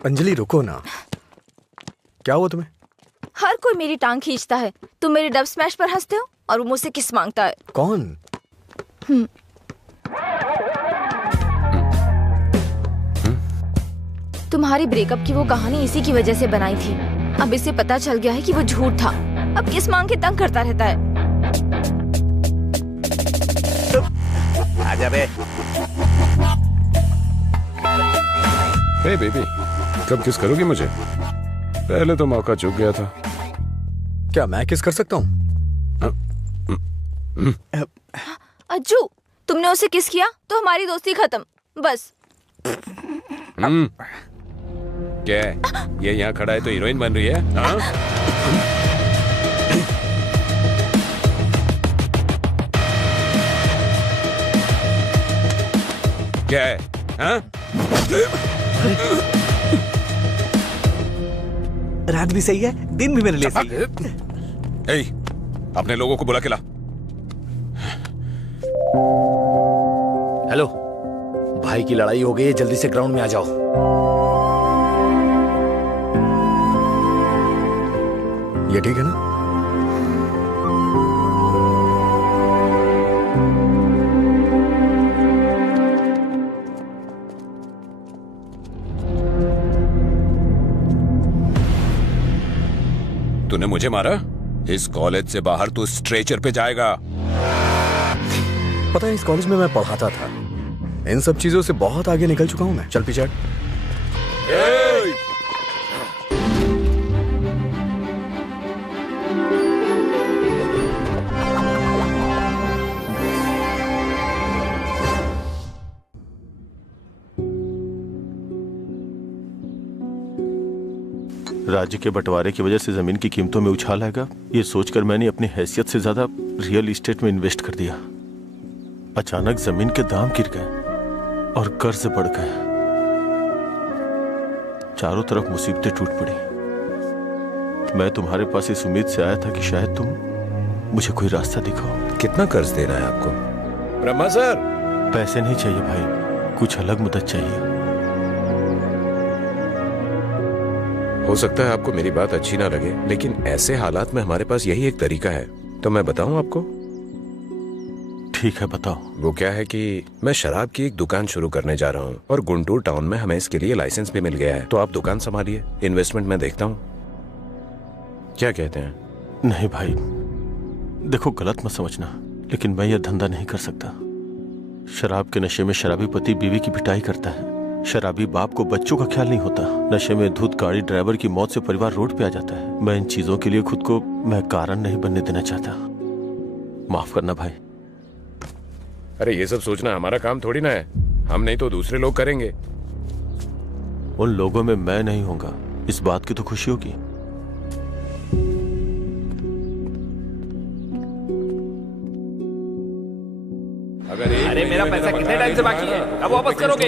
अंजलि रुको ना, क्या हुआ तुम्हें? हर कोई मेरी टांग खींचता है, तुम मेरे डब स्मैश पर हंसते हो और वो मुझसे किस मांगता है। कौन? तुम्हारी ब्रेकअप की वो कहानी इसी की वजह से बनाई थी। अब इसे पता चल गया है कि वो झूठ था। अब किस मांग के तंग करता रहता है। आजा बे। हे बेबी, कब किस करोगी मुझे? पहले तो मौका चूक गया था। क्या मैं किस कर सकता हूँ? अज्जू, तुमने उसे किस किया तो हमारी दोस्ती खत्म, बस। क्या ये यहाँ खड़ा है तो हीरोइन बन रही है? हाँ? क्या है? हाँ? रात भी सही है, दिन भी मेरे लिए सही है। ए, अपने लोगों को बुला के ला। हेलो, भाई की लड़ाई हो गई है, जल्दी से ग्राउंड में आ जाओ। ये ठीक है ना? तूने मुझे मारा? इस कॉलेज से बाहर तू स्ट्रेचर पे जाएगा। पता है, इस कॉलेज में मैं पढ़ाता था। इन सब चीजों से बहुत आगे निकल चुका हूं मैं। चल पीछे हट। राज्य के बंटवारे की वजह से जमीन की कीमतों में उछाल आएगा, ये सोचकर मैंने अपनी हैसियत से ज्यादा रियल एस्टेट में इन्वेस्ट कर दिया। अचानक जमीन के दाम गिर गए और कर्ज बढ़ गए। चारों तरफ मुसीबतें टूट पड़ी। मैं तुम्हारे पास इस उम्मीद से आया था कि शायद तुम मुझे कोई रास्ता दिखाओ। कितना कर्ज देना है आपको? ब्रह्मा सर, पैसे नहीं चाहिए भाई, कुछ अलग मदद चाहिए। हो सकता है आपको मेरी बात अच्छी ना लगे, लेकिन ऐसे हालात में हमारे पास यही एक तरीका है। तो मैं बताऊं आपको? ठीक है, बताओ। वो क्या है कि मैं शराब की एक दुकान शुरू करने जा रहा हूँ और गुंटूर टाउन में हमें इसके लिए लाइसेंस भी मिल गया है। तो आप दुकान संभालिए, इन्वेस्टमेंट मैं देखता हूँ। क्या कहते हैं? नहीं भाई, देखो गलत मत समझना, लेकिन मैं यह धंधा नहीं कर सकता। शराब के नशे में शराबी पति बीवी की पिटाई करता है, शराबी बाप को बच्चों का ख्याल नहीं होता, नशे में धुत गाड़ी ड्राइवर की मौत से परिवार रोड पे आ जाता है। मैं इन चीजों के लिए खुद को मैं कारण नहीं बनने देना चाहता। माफ करना भाई। अरे ये सब सोचना हमारा काम थोड़ी ना है, हम नहीं तो दूसरे लोग करेंगे। उन लोगों में मैं नहीं होगा, इस बात की तो खुशी होगी। अरे मेरा पैसा कितने टाइम से बाकी है? कब वापस करोगे?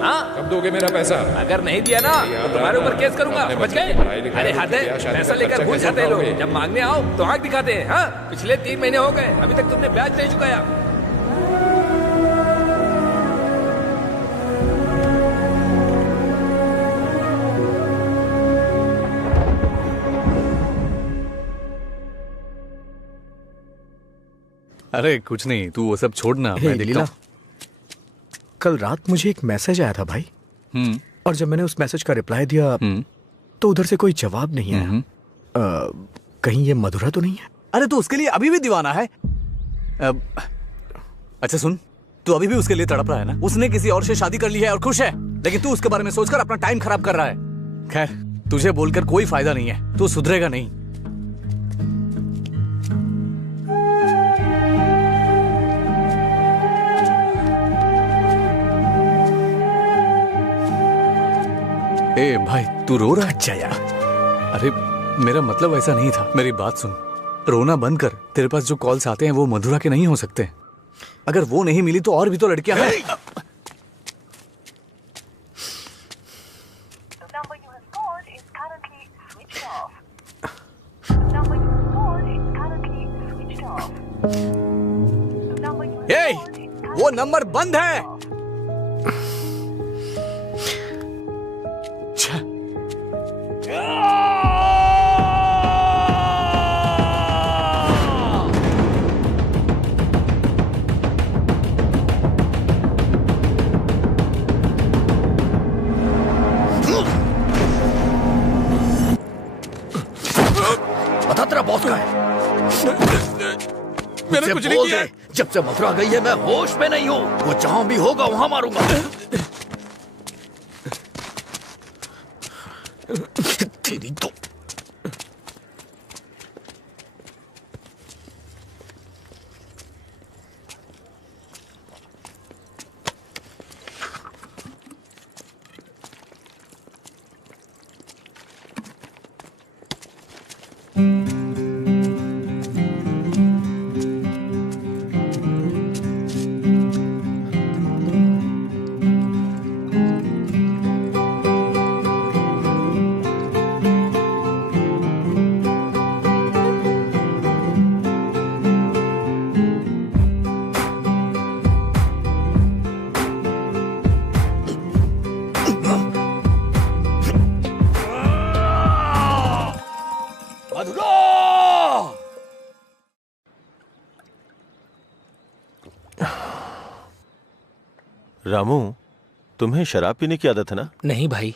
हाँ? कब दोगे मेरा पैसा? अगर नहीं दिया ना तो तुम्हारे ऊपर केस करूंगा, समझ गए? अरे हद है, पैसा लेकर भूल जाते हैं लोग, जब मांगने आओ तो आंख दिखाते हैं। हाँ? पिछले 3 महीने हो गए, अभी तक तुमने ब्याज नहीं चुकाया। अरे कुछ नहीं, तू वो सब छोड़ना, मैं देखता हूँ। कल रात मुझे एक मैसेज आया था भाई, और जब मैंने उस मैसेज का रिप्लाई दिया तो उधर से कोई जवाब नहीं आया। कहीं ये मधुरा तो नहीं है? अरे तू उसके लिए अभी भी दीवाना है? अच्छा सुन, तू अभी भी उसके लिए तड़प रहा है ना? उसने किसी और से शादी कर ली है और खुश है, लेकिन तू उसके बारे में सोचकर अपना टाइम खराब कर रहा है। खैर, तुझे बोलकर कोई फायदा नहीं है, तू सुधरेगा नहीं। ए भाई, तू रो रहा है? अच्छा यार। अरे मेरा मतलब ऐसा नहीं था, मेरी बात सुन। रोना बंद कर। तेरे पास जो कॉल्स आते हैं वो मधुरा के नहीं हो सकते। अगर वो नहीं मिली तो और भी तो लड़कियां हैं। ए, वो नंबर बंद है। चुका है। मैंने कुछ नहीं किया। जब से मथुरा गई है मैं होश में नहीं हूँ। वो जहां भी होगा वहां मारूंगा। तेरी तो रामू, तुम्हें शराब पीने की आदत है ना? नहीं भाई।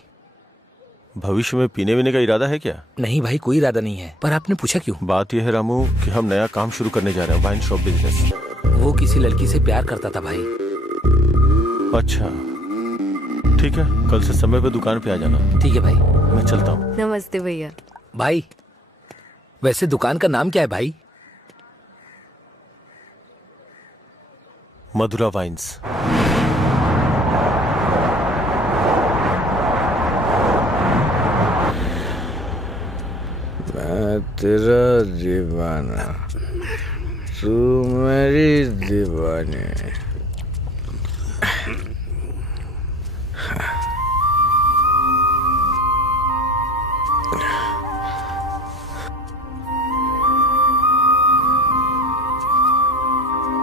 भविष्य में पीने वीने का इरादा है क्या? नहीं भाई, कोई इरादा नहीं है। पर आपने पूछा क्यों? बात यह है रामू कि हम नया काम शुरू करने जा रहे हैं, वाइन शॉप बिजनेस। वो किसी लड़की से प्यार करता था भाई। अच्छा ठीक है, कल से समय पे दुकान पे आ जाना। ठीक है भाई, मैं चलता हूँ। नमस्ते भैया। भाई वैसे दुकान का नाम क्या है भाई? मधुरा वाइन्स। मैं तेरा दीवाना, तू मेरी दीवानी।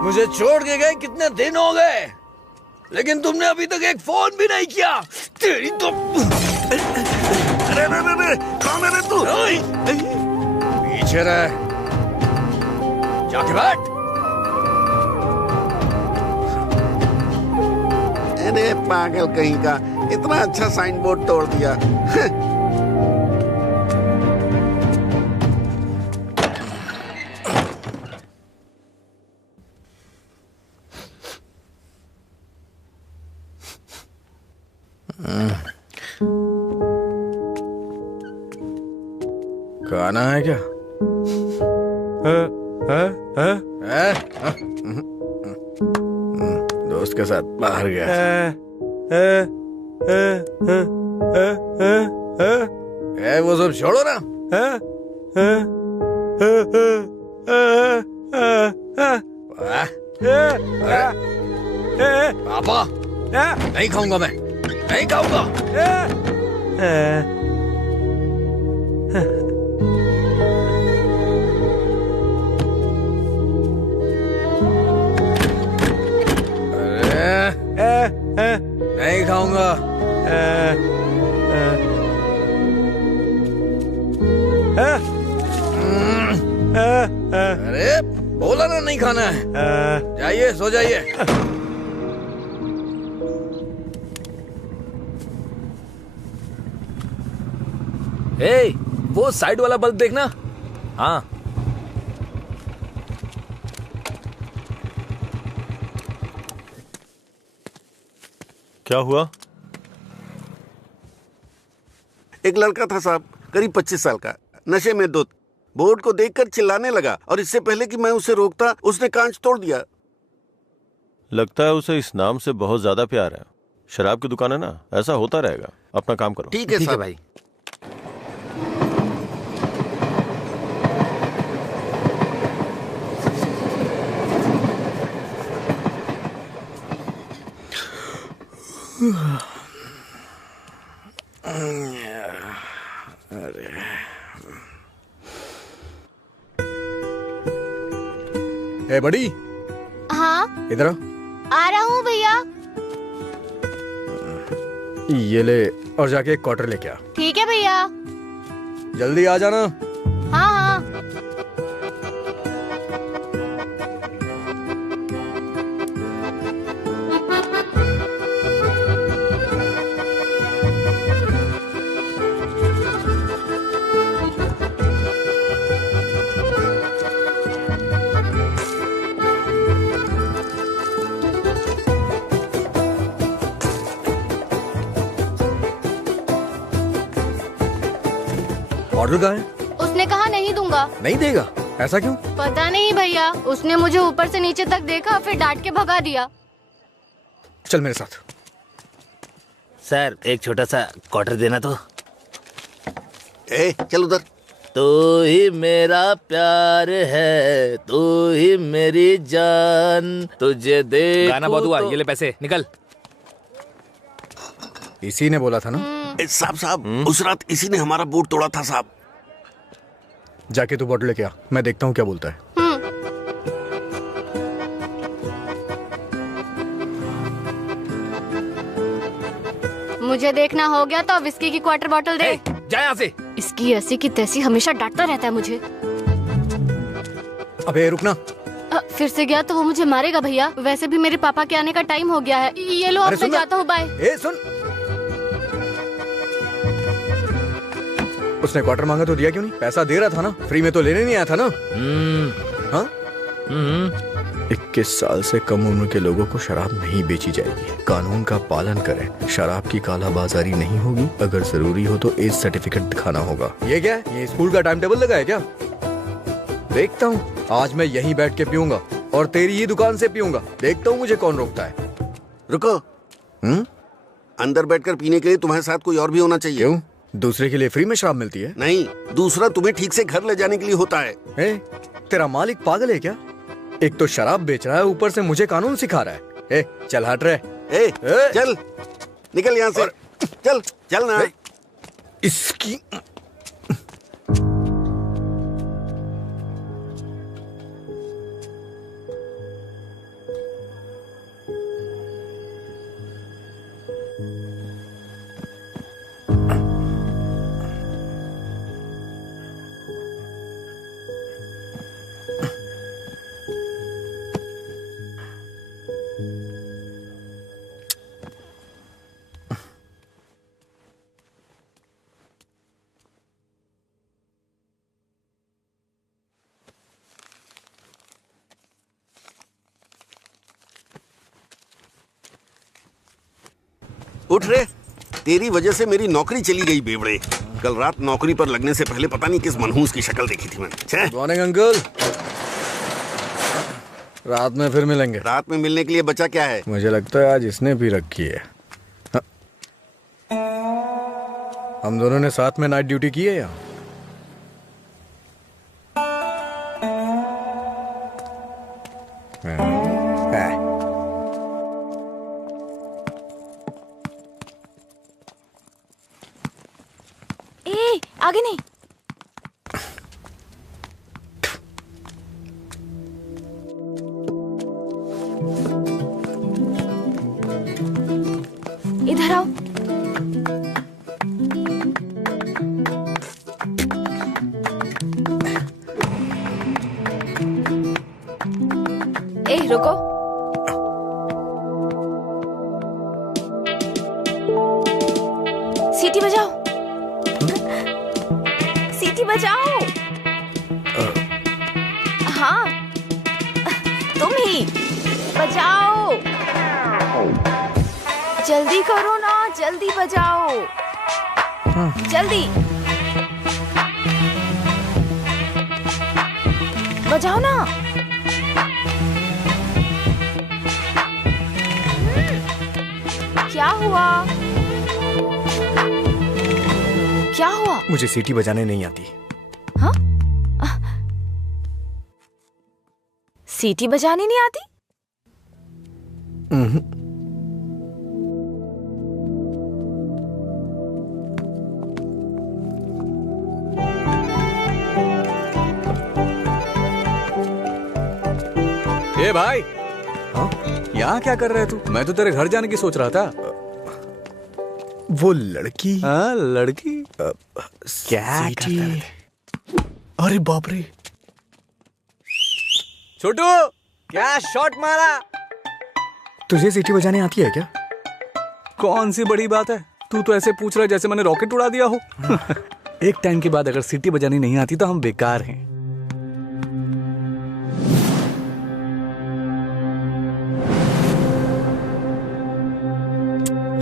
मुझे छोड़ के गए कितने दिन हो गए, लेकिन तुमने अभी तक एक फोन भी नहीं किया। तेरी तो अरे कौन है तू? पीछे रह, जाके बैठ। अरे पागल कहीं का, इतना अच्छा साइन बोर्ड तोड़ दिया। खाना है क्या? दोस्त के साथ बाहर गया। वो सब छोड़ो ना। पापा नहीं खाऊंगा, मैं नहीं खाऊंगा। नहीं खाऊंगा। अरे बोला ना नहीं खाना है। जाइए सो जाइए। ए, वो साइड वाला बल्ब देखना। हाँ क्या हुआ? एक लड़का था साहब, करीब 25 साल का, नशे में धुत, बोर्ड को देखकर चिल्लाने लगा और इससे पहले कि मैं उसे रोकता उसने कांच तोड़ दिया। लगता है उसे इस नाम से बहुत ज्यादा प्यार है। शराब की दुकान है ना, ऐसा होता रहेगा। अपना काम करो। ठीक है भाई। ए बड़ी, हाँ इधर आओ। आ रहा हूँ भैया। ये ले और जाके एक क्वार्टर लेके आ। ठीक है भैया। जल्दी आ जाना। हाँ हाँ। बॉटल कहाँ है? उसने कहा नहीं दूंगा। नहीं देगा? ऐसा क्यों? पता नहीं भैया, उसने मुझे ऊपर से नीचे तक देखा, फिर डांट के भगा दिया। चल मेरे साथ। सर एक छोटा सा क्वार्टर देना तो। चल उधर। तू ही मेरा प्यार है, तू ही मेरी जान, तुझे देखूं गाना बहुत हुआ, तो... ये ले पैसे, निकल। इसी ने बोला था ना? साहब उस रात इसी ने हमारा बोर्ड तोड़ा था साहब। जाके तू बॉटल लेके आ, मैं देखता हूँ क्या बोलता है। मुझे देखना हो गया तो विस्की की क्वार्टर बॉटल दे। जा यहाँ से। इसकी ऐसी की तैसी हमेशा डांटता रहता है मुझे। अबे रुकना। फिर से गया तो वो मुझे मारेगा भैया। वैसे भी मेरे पापा के आने का टाइम हो गया है। ये लो, अब मैं जाता हूँ, बाय। सुन, उसने क्वार्टर मांगा तो दिया क्यों नहीं? पैसा दे रहा था ना, फ्री में तो लेने नहीं आया था ना? हाँ? 21 साल से कम उम्र के लोगों को शराब नहीं बेची जाएगी। कानून का पालन करें। शराब की कालाबाजारी नहीं होगी। अगर जरूरी हो तो एज सर्टिफिकेट दिखाना होगा। ये क्या है? ये स्कूल का टाइम टेबल लगा है क्या? देखता हूँ, आज मैं यहीं बैठ के पीऊंगा और तेरी ही दुकान से पीऊंगा। देखता हूँ मुझे कौन रोकता है। रुको। अंदर बैठकर पीने के लिए तुम्हारे साथ कोई और भी होना चाहिए। क्यों? दूसरे के लिए फ्री में शराब मिलती है? नहीं, दूसरा तुम्हें ठीक से घर ले जाने के लिए होता है। तेरा मालिक पागल है क्या? एक तो शराब बेच रहा है, ऊपर से मुझे कानून सिखा रहा है। चल हट रहे। चल निकल यहाँ से। चल चल ना। इसकी उठ रे, तेरी वजह से मेरी नौकरी चली गई बेवड़े। कल रात नौकरी पर लगने से पहले पता नहीं किस मनहूस की शक्ल देखी थी मैंने। Good morning uncle. रात में फिर मिलेंगे। रात में मिलने के लिए बचा क्या है? मुझे लगता है आज इसने भी रखी है। हम दोनों ने साथ में नाइट ड्यूटी की है या? आगे नहीं। इधर आओ। रुको। सीटी बजाओ। सीटी बजाओ। हाँ तुम ही बजाओ। जल्दी करो ना, जल्दी बजाओ। जल्दी बजाओ ना। क्या हुआ? क्या हुआ? मुझे सीटी बजाने नहीं आती। हाँ? सीटी बजाने नहीं आती? ए भाई, यहाँ क्या कर रहे तू? मैं तो तेरे घर जाने की सोच रहा था। वो लड़की? हाँ लड़की। क्या सीटी? अरे बाप रे। छोटू क्या शॉट मारा। तुझे सीटी बजाने आती है क्या? कौन सी बड़ी बात है, तू तो ऐसे पूछ रहा है जैसे मैंने रॉकेट उड़ा दिया हो। एक टाइम के बाद अगर सीटी बजानी नहीं आती तो हम बेकार हैं।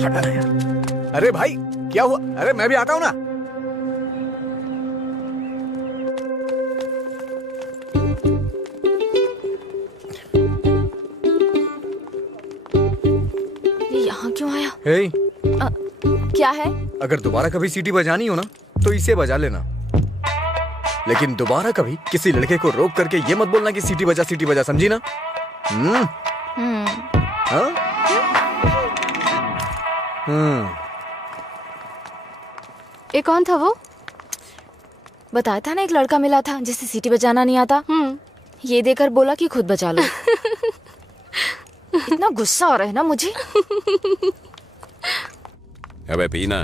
हटा यार। अरे भाई क्या हुआ? अरे मैं भी आता हूँ ना। हे, क्या है? अगर दोबारा कभी सीटी बजानी हो ना तो इसे बजा लेना, लेकिन दोबारा कभी किसी लड़के को रोक करके ये मत बोलना कि सीटी बजा, समझी ना? हाँ? ये कौन था वो? बताया था ना, एक लड़का मिला था जिसे सीटी बजाना नहीं आता। ये देकर बोला कि खुद बजा लो। इतना गुस्सा आ रहा है ना मुझे। अबे पीना।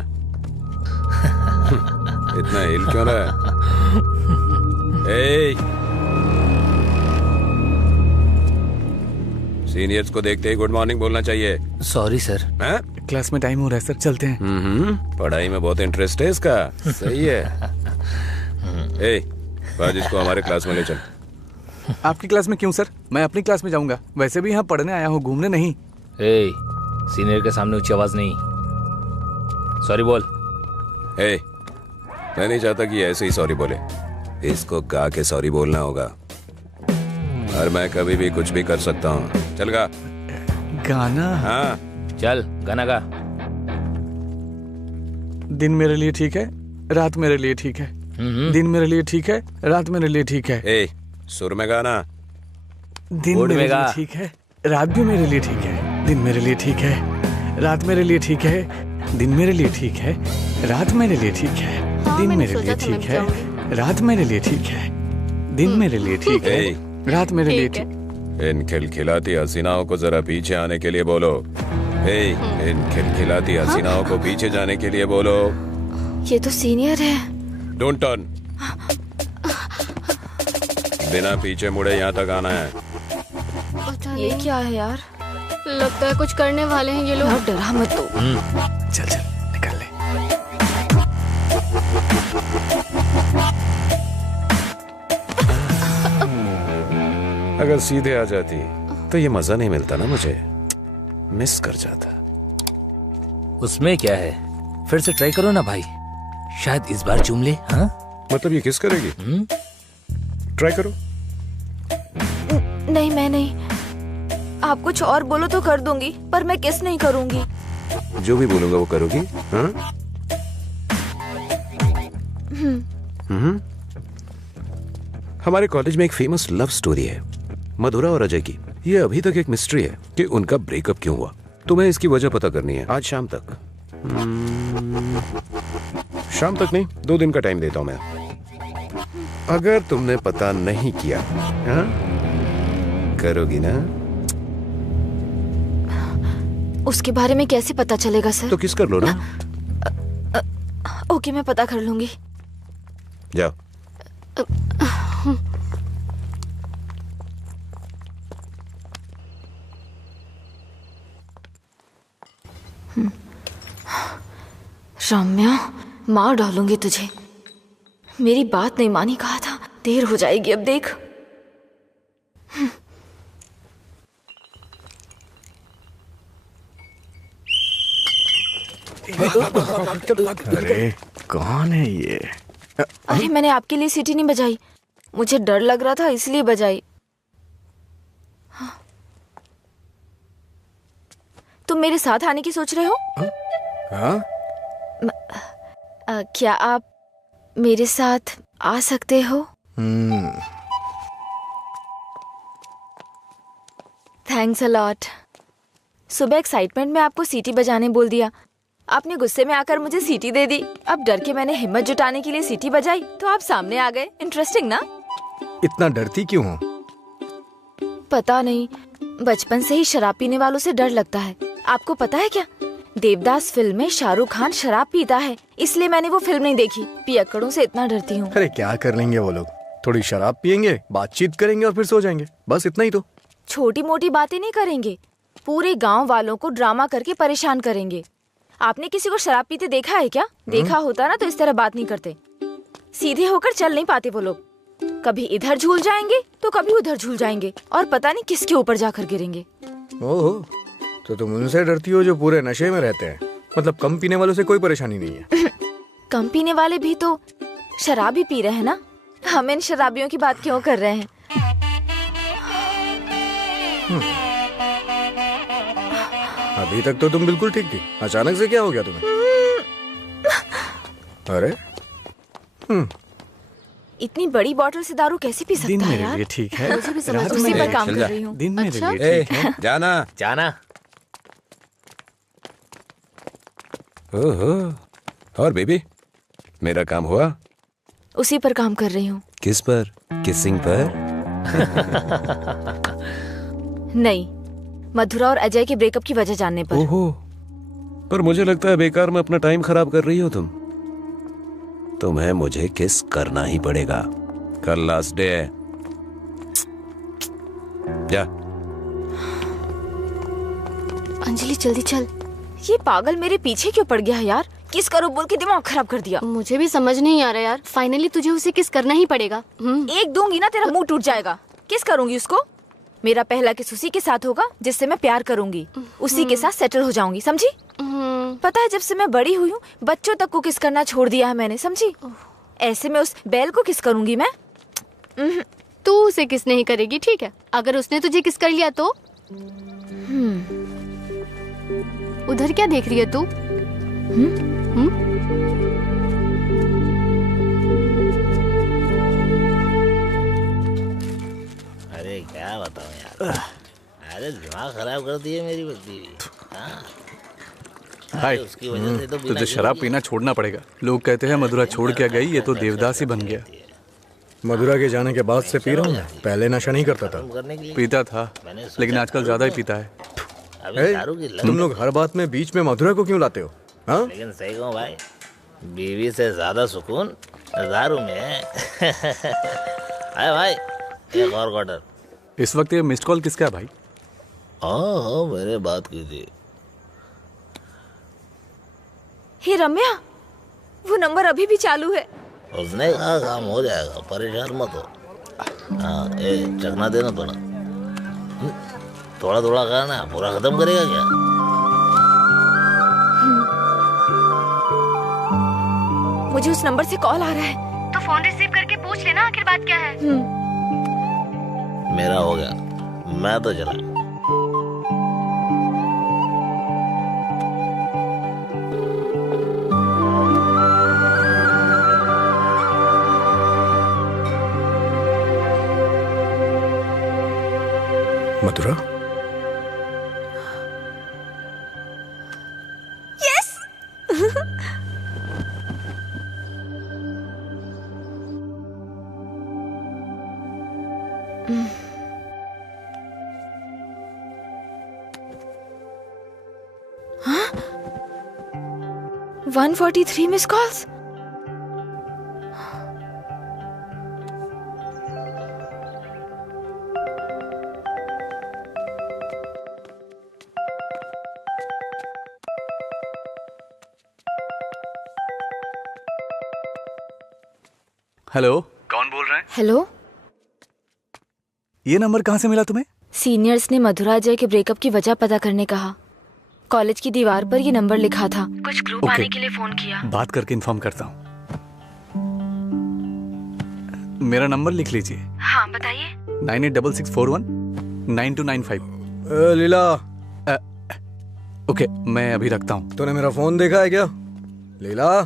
इतना हिल क्यों रहा है? सीनियर्स को देखते ही गुड मॉर्निंग बोलना चाहिए। Sorry sir. क्लास में टाइम हो रहा है सर, चलते हैं। पढ़ाई में बहुत इंटरेस्ट है इसका। सही है। आज इसको हमारे क्लास में ले चल। आपकी क्लास में क्यों सर? मैं अपनी क्लास में जाऊंगा। वैसे भी यहाँ पढ़ने आया हूँ, घूमने नहीं। सीनियर के सामने ऊंची आवाज नहीं। सॉरी बोल। मैं नहीं चाहता कि ऐसे ही सॉरी बोले। इसको गा के सॉरी बोलना होगा। और मैं कभी भी कुछ भी कर सकता हूँ। चल गा। गाना? हाँ चल गाना गा। दिन मेरे लिए ठीक है, रात मेरे लिए ठीक है। दिन मेरे लिए ठीक है, रात मेरे लिए ठीक है। सुर में गाना। दिन मेरे लिए ठीक है, रात भी मेरे लिए ठीक है। दिन मेरे लिए ठीक है, रात मेरे लिए ठीक है। दिन मेरे लिए ठीक है, रात मेरे लिए ठीक है। दिन मेरे लिए ठीक है, रात मेरे लिए ठीक है। दिन मेरे लिए ठीक है, रात मेरे लिए ठीक। इन खिलखिलाती हसीनाओं को जरा पीछे आने के लिए बोलो। इन खिलखिलाती हसीनाओं को पीछे जाने के लिए बोलो। ये तो सीनियर है। Don't turn. बिना पीछे मुड़े यहाँ तक आना है। ये क्या है यार? लगता है कुछ करने वाले हैं ये लोग। यार डरा मत तो। चल चल निकल ले। अगर सीधे आ जाती तो ये मजा नहीं मिलता ना, मुझे मिस कर जाता। उसमें क्या है, फिर से ट्राई करो ना भाई, शायद इस बार चूम ले। हाँ? मतलब ये किस करेगी? ट्राई करो। नहीं मैं नहीं। आप कुछ और बोलो तो कर दूंगी, पर मैं किस नहीं करूंगी। जो भी बोलूंगा वो करोगी? हाँ? हमारे कॉलेज में एक फेमस लव स्टोरी है, मधुरा और अजय की। ये अभी तक एक मिस्ट्री है कि उनका ब्रेकअप क्यों हुआ। तुम्हें इसकी वजह पता करनी है आज शाम तक। शाम तक नहीं, 2 दिन का टाइम देता हूं मैं। अगर तुमने पता नहीं किया, हाँ? करोगी ना? उसके बारे में कैसे पता चलेगा सर? तो किस कर लो ना। ओके मैं पता कर लूंगी। जाओ। रम्या, मार डालूंगी तुझे। मेरी बात नहीं मानी, कहा था। देर हो जाएगी अब देख। अरे कौन है ये? अरे मैंने आपके लिए सीटी नहीं बजाई, मुझे डर लग रहा था इसलिए बजाई। तुम मेरे साथ आने की सोच रहे हो? हाँ? क्या आप मेरे साथ आ सकते हो? Thanks a lot. सुबह एक्साइटमेंट में आपको सीटी बजाने बोल दिया, आपने गुस्से में आकर मुझे सीटी दे दी। अब डर के मैंने हिम्मत जुटाने के लिए सीटी बजाई तो आप सामने आ गए। इंटरेस्टिंग ना? इतना डरती क्यों हो? पता नहीं, बचपन से ही शराब पीने वालों से डर लगता है। आपको पता है क्या, देवदास फिल्म में शाहरुख खान शराब पीता है, इसलिए मैंने वो फिल्म नहीं देखी। पियक्कड़ों से इतना डरती हूँ। अरे क्या कर लेंगे वो लोग, थोड़ी शराब पियेंगे, बातचीत करेंगे और फिर सो जाएंगे, बस इतना ही तो। छोटी मोटी बातें नहीं करेंगे, पूरे गांव वालों को ड्रामा करके परेशान करेंगे। आपने किसी को शराब पीते देखा है क्या? देखा होता ना तो इस तरह बात नहीं करते। सीधे होकर चल नहीं पाते वो लोग, कभी इधर झूल जाएंगे तो कभी उधर झूल जाएंगे और पता नहीं किसके ऊपर जाकर गिरेंगे। ओहो, तो तुम उनसे डरती हो जो पूरे नशे में रहते हैं। मतलब कम पीने वालों से कोई परेशानी नहीं है। कम पीने वाले भी तो शराब ही पी रहे हैं ना, हम इन शराबियों की बात क्यों कर रहे हैं? अभी तक तो तुम बिल्कुल ठीक थी, अचानक से क्या हो गया तुम्हें? अरे इतनी बड़ी बोतल से दारू कैसे पी सकता दिन है मेरे यार? लिए ठीक है, मुझे भी समझ रात उसी मेरे पर काम चल कर जा। रही हूँ। दिन मेरे अच्छा? लिए ठीक है। जाना जाना। ओहो, और बेबी मेरा काम हुआ? उसी पर काम कर रही हूँ। किस पर? किसिंग पर? नहीं, मधुरा और अजय के ब्रेकअप की वजह जानने पर। ओहो, पर मुझे लगता है बेकार में अपना टाइम खराब कर रही हो तुम। तुम्हें मुझे किस करना ही पड़ेगा। कल लास्ट डे है। जा। अंजलि जल्दी चल। ये पागल मेरे पीछे क्यों पड़ गया है यार? किस करो बोल के दिमाग खराब कर दिया। मुझे भी समझ नहीं आ रहा यार, फाइनली तुझे उसे किस करना ही पड़ेगा। एक दूंगी ना तेरा मुंह टूट जाएगा। किस करूंगी उसको? मेरा पहला किस उसी के साथ होगा जिससे मैं प्यार करूंगी, उसी के साथ सेटल हो जाऊंगी, समझी? पता है जब से मैं बड़ी हुई हूँ बच्चों तक को किस करना छोड़ दिया है मैंने, समझी? ऐसे में उस बैल को किस करूंगी मैं? तू उसे किस नहीं करेगी, ठीक है? अगर उसने तुझे किस कर लिया तो? उधर क्या देख रही है तू? अरे क्या बताऊं यार, अरे दिमाग खराब कर दिए मेरी बीवी। हाय, उसकी वजह से तो बिना तुझे शराब पीना छोड़ना पड़ेगा। लोग कहते हैं मधुरा छोड़ के गई, ये तो देवदास ही बन गया। मधुरा के जाने के बाद से पी रहा हूँ मैं। पहले नशा नहीं करता था। करने के लिए पीता था, लेकिन आजकल ज्यादा ही पीता है। अभी ए, दारू की लत। तुम लोग हर बात में बीच में मधुरा को क्यों लाते हो? हाँ? लेकिन सही कहूँ भाई, बीवी से ज्यादा सुकून दारू में है। अरे भाई, एक और क्वार्टर। इस वक्त ये मिस्ड कॉल किसका है भाई? हाँ मैंने बात की थी। हे रम्या, वो नंबर अभी भी चालू है। उसने कहा काम हो जाएगा, परेशान मत हो। हाँ, चखना देना थोड़ा। थोड़ा थोड़ा खाना, पूरा खत्म करेगा क्या? मुझे उस नंबर से कॉल आ रहा है। तो फोन रिसीव करके पूछ लेना आखिर बात क्या है। मेरा हो गया, मैं तो चला। मधुरा? यस। 143 miss calls. हेलो, कौन बोल रहा है? हेलो, ये नंबर कहाँ से मिला तुम्हें? सीनियर्स ने मधुरा अजय के ब्रेकअप की वजह पता करने कहा। कॉलेज की दीवार पर ये नंबर लिखा था। कुछ ग्रुप आने के लिए फोन किया। बात करके इन्फॉर्म करता हूँ। मेरा नंबर लिख लीजिए। हाँ बताइए। 9866419295। लीला, ओके, मैं अभी रखता हूँ। तूने मेरा फोन देखा है क्या? लीला,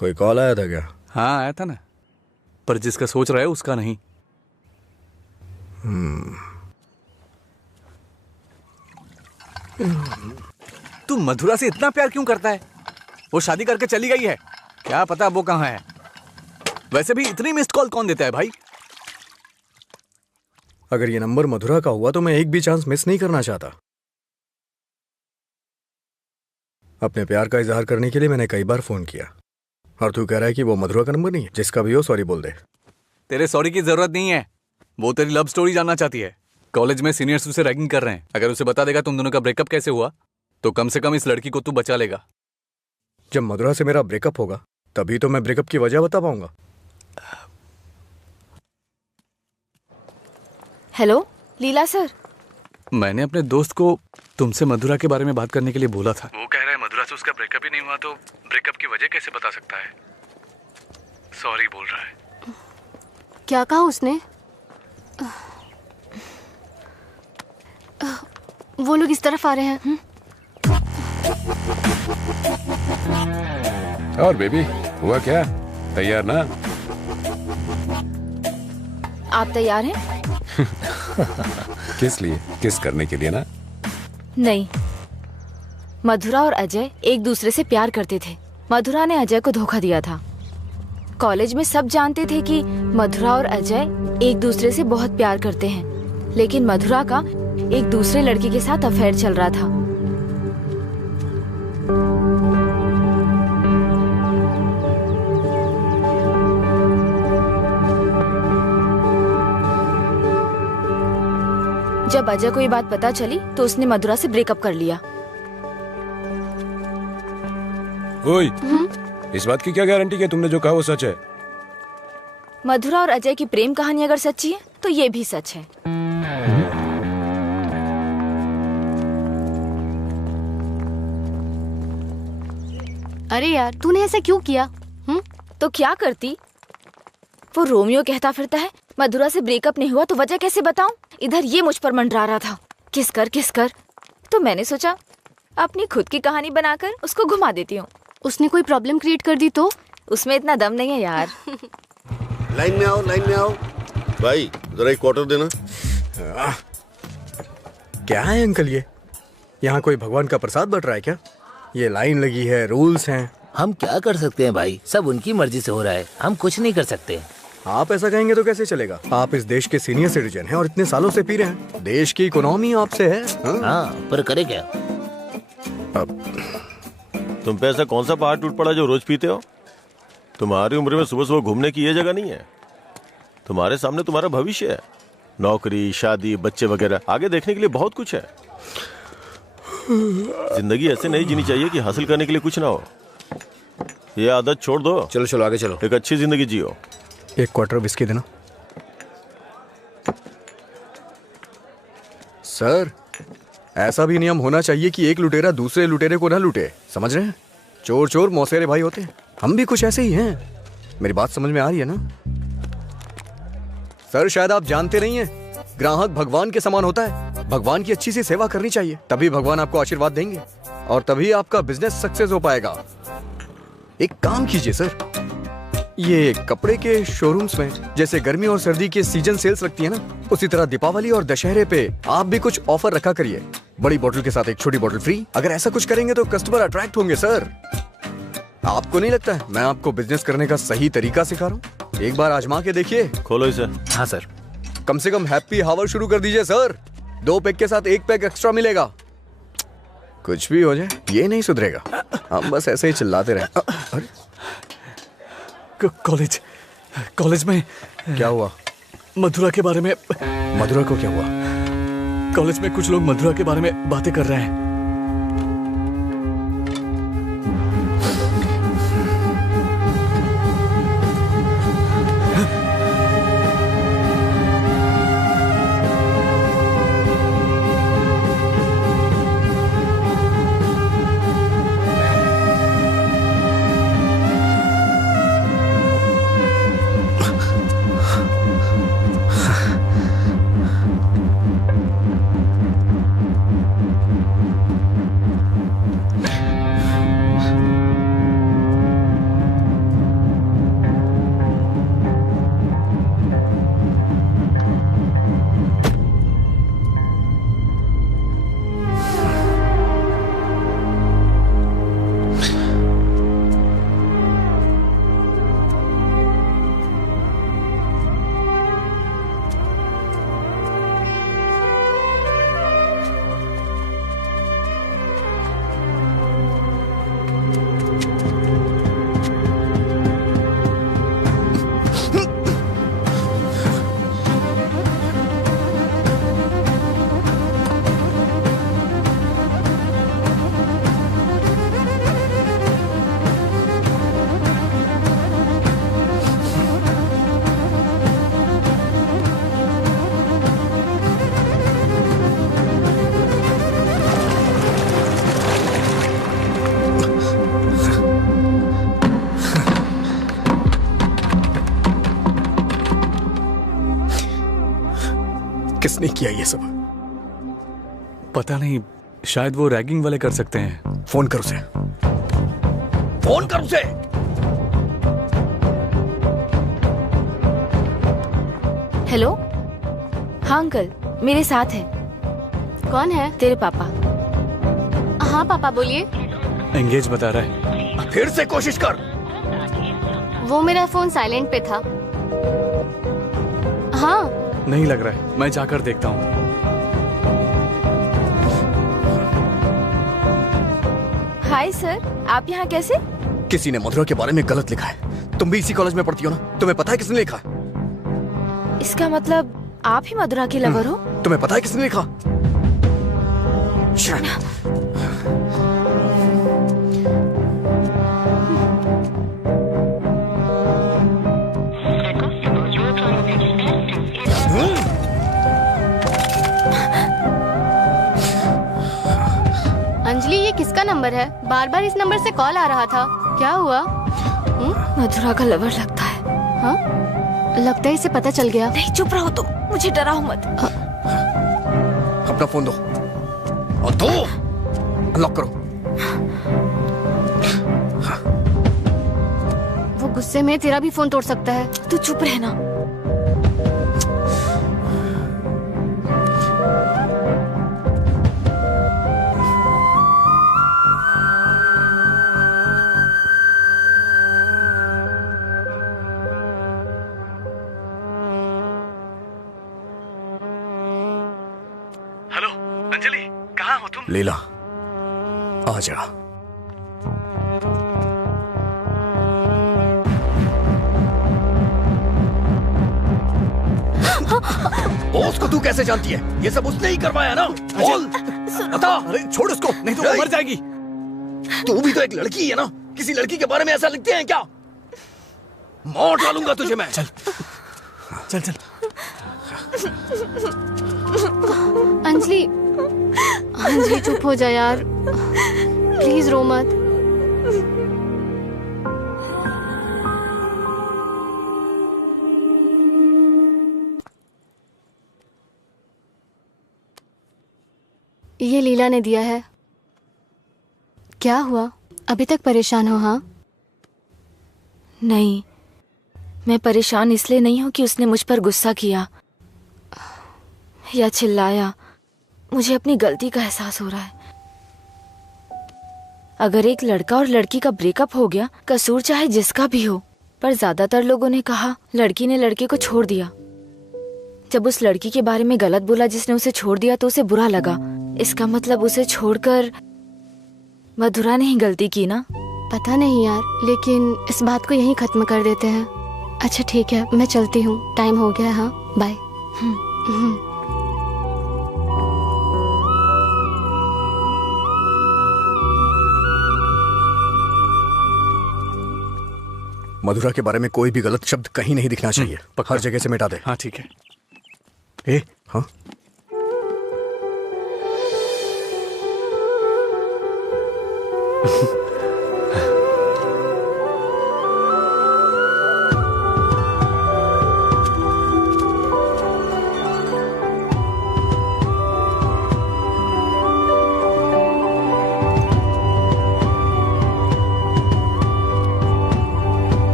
कोई कॉल आया था क्या? हाँ आया था ना, पर जिसका सोच रहा है उसका नहीं। तू मधुरा से इतना प्यार क्यों करता है? वो शादी करके चली गई है, क्या पता वो कहाँ है। वैसे भी इतनी मिस्ड कॉल कौन देता है भाई? अगर ये नंबर मधुरा का हुआ तो मैं एक भी चांस मिस नहीं करना चाहता। अपने प्यार का इजहार करने के लिए मैंने कई बार फोन किया, और तू कह रहा है कि वो मधुरा का नंबर नहीं है? जिसका भी हो सॉरी बोल दे। तेरे सॉरी की जरूरत नहीं है, वो तेरी लव स्टोरी जानना चाहती है। कॉलेज में सीनियर्स उसे रैगिंग कर रहे हैं। अगर उसे बता देगा तुम दोनों का ब्रेकअप कैसे हुआ तो कम से कम इस लड़की को तू बचा लेगा। जब मधुरा से मेरा ब्रेकअप होगा तभी तो मैं ब्रेकअप की वजह बता पाऊंगा। हेलो लीला सर, मैंने अपने दोस्त को तुमसे मधुरा के बारे में बात करने के लिए बोला था। वो कह रहा है मधुरा से उसका ब्रेकअप ही नहीं हुआ तो ब्रेकअप की वजह कैसे बता सकता है। सॉरी बोल रहा है। क्या कहा उसने? वो लोग इस तरफ आ रहे हैं। और बेबी हुआ क्या? तैयार ना? आप तैयार हैं? किस लिए? किस करने के लिए ना? नहीं, मधुरा और अजय एक दूसरे से प्यार करते थे। मधुरा ने अजय को धोखा दिया था। कॉलेज में सब जानते थे कि मधुरा और अजय एक दूसरे से बहुत प्यार करते हैं, लेकिन मधुरा का एक दूसरे लड़के के साथ अफेयर चल रहा था। जब अजय को ये बात पता चली तो उसने मधुरा से ब्रेकअप कर लिया। ओए, इस बात की क्या गारंटी कि तुमने जो कहा वो सच है? मधुरा और अजय की प्रेम कहानी अगर सच्ची है तो ये भी सच है। अरे यार, तूने ऐसा क्यों किया? तो क्या करती? वो रोमियो कहता फिरता है मधुरा से ब्रेकअप नहीं हुआ तो वजह कैसे बताऊं? इधर ये मुझ पर मंडरा रहा था, किस कर। तो मैंने सोचा अपनी खुद की कहानी बनाकर उसको घुमा देती हूँ। उसने कोई प्रॉब्लम क्रिएट कर दी तो? उसमें इतना दम नहीं है यार। लाइन में आओ भाई, जरा एक क्वार्टर देना। क्या है अंकल ये? यहाँ कोई भगवान का प्रसाद बट रहा है क्या? ये लाइन लगी है, रूल्स हैं। हम क्या कर सकते हैं भाई, सब उनकी मर्जी से हो रहा है, हम कुछ नहीं कर सकते। आप ऐसा कहेंगे तो कैसे चलेगा? आप इस देश के सीनियर सिटीजन हैं और इतने सालों से पी रहे हैं। देश की इकोनॉमी आपसे है। हाँ, पर करे क्या? तुम पे ऐसा कौन सा पहाड़ टूट पड़ा जो रोज पीते हो? तुम्हारी उम्र में सुबह सुबह घूमने की ये जगह नहीं है। तुम्हारे सामने तुम्हारा भविष्य है, नौकरी, शादी, बच्चे वगैरह। आगे देखने के लिए बहुत कुछ है। जिंदगी ऐसे नहीं जीनी चाहिए कि हासिल करने के लिए कुछ ना हो। ये आदत छोड़ दो। चलो आगे चलो। एक अच्छी जिंदगी जियो। एक क्वार्टर विस्की देना। सर, ऐसा भी नियम होना चाहिए कि एक लुटेरा दूसरे लुटेरे को ना लूटे, समझ रहे हैं? चोर चोर मौसेरे भाई होते हैं। हम भी कुछ ऐसे ही हैं। मेरी बात समझ में आ रही है ना? सर, शायद आप जानते नहीं हैं, ग्राहक भगवान के समान होता है। भगवान की अच्छी सी सेवा करनी चाहिए, तभी भगवान आपको आशीर्वाद देंगे और तभी आपका बिजनेस सक्सेस हो पाएगा। एक काम कीजिए सर, ये कपड़े के शोरूम्स में जैसे गर्मी और सर्दी के सीजन सेल्स लगती है ना, उसी तरह दीपावली और दशहरे पे आप भी कुछ ऑफर रखा करिए। बड़ी बोतल के साथ एक छोटी बोतल फ्री। अगर ऐसा कुछ करेंगे तो कस्टमर अट्रैक्ट होंगे सर। आपको नहीं लगता है मैं आपको बिजनेस करने का सही तरीका सिखा रहा हूँ? एक बार आजमा के देखिए। खोलो इसे। हाँ सर। कम से कम हैप्पी हावर शुरू कर दीजिए सर। 2 पैक के साथ 1 पैक एक्स्ट्रा मिलेगा। कुछ भी हो जाए ये नहीं सुधरेगा, हम बस ऐसे ही चिल्लाते रहे। कॉलेज में क्या हुआ? मधुरा के बारे में। मधुरा को क्या हुआ? कॉलेज में कुछ लोग मधुरा के बारे में बातें कर रहे हैं। किसने किया ये सब? पता नहीं, शायद वो रैगिंग वाले कर सकते हैं। फोन कर उसे, फोन कर उसे। हेलो। हाँ अंकल, मेरे साथ है। कौन है? तेरे पापा। हाँ पापा बोलिए। एंगेज बता रहा है। फिर से कोशिश कर। वो मेरा फोन साइलेंट पे था। हाँ। नहीं लग रहा है, मैं जाकर देखता हूँ। हाय सर, आप यहाँ कैसे? किसी ने मधुरा के बारे में गलत लिखा है। तुम भी इसी कॉलेज में पढ़ती हो ना? तुम्हें पता है किसने लिखा? इसका मतलब आप ही मधुरा की लवर हो? तुम्हें पता है किसने लिखा? अंजलि, ये किसका नंबर है? बार बार इस नंबर से कॉल आ रहा था, क्या हुआ? मधुरा का लवर लगता है। हाँ? लगता है इसे पता चल गया। नहीं, चुप रहो तुम, मुझे डराओ मत। अपना फोन दो और दो, अनलॉक करो। वो गुस्से में तेरा भी फोन तोड़ सकता है। तू चुप रहना। हेलो अंजलि, कहाँ हो तुम? लीला, आ जा। बॉस को तू कैसे जानती है? ये सब उसने ही करवाया ना? बोल, बता। अरे छोड़ उसको, नहीं तो वो मर जाएगी। तू भी तो एक लड़की है ना? किसी लड़की के बारे में ऐसा लिखते हैं क्या? मार डालूंगा तुझे मैं। चल चल चल। अंजलि, अंजलि चुप हो जा यार, प्लीज रो मत। ये लीला ने दिया है। क्या हुआ, अभी तक परेशान हो? हाँ? नहीं, मैं परेशान इसलिए नहीं हूँ कि उसने मुझ पर गुस्सा किया या चिल्लाया। मुझे अपनी गलती का एहसास हो रहा है। अगर एक लड़का और लड़की का ब्रेकअप हो गया, कसूर चाहे जिसका भी हो, पर ज्यादातर लोगों ने कहा लड़की ने लड़के को छोड़ दिया। जब उस लड़की के बारे में गलत बोला जिसने उसे छोड़ दिया तो उसे बुरा लगा। इसका मतलब उसे छोड़कर मधुरा ने ही गलती की ना? पता नहीं यार, लेकिन इस बात को यहीं खत्म कर देते हैं। अच्छा ठीक है, मैं चलती हूँ, टाइम हो गया। हाँ बाय। मधुरा के बारे में कोई भी गलत शब्द कहीं नहीं दिखना चाहिए। हर जगह से मिटा दे। हाँ ठीक है। ए, हाँ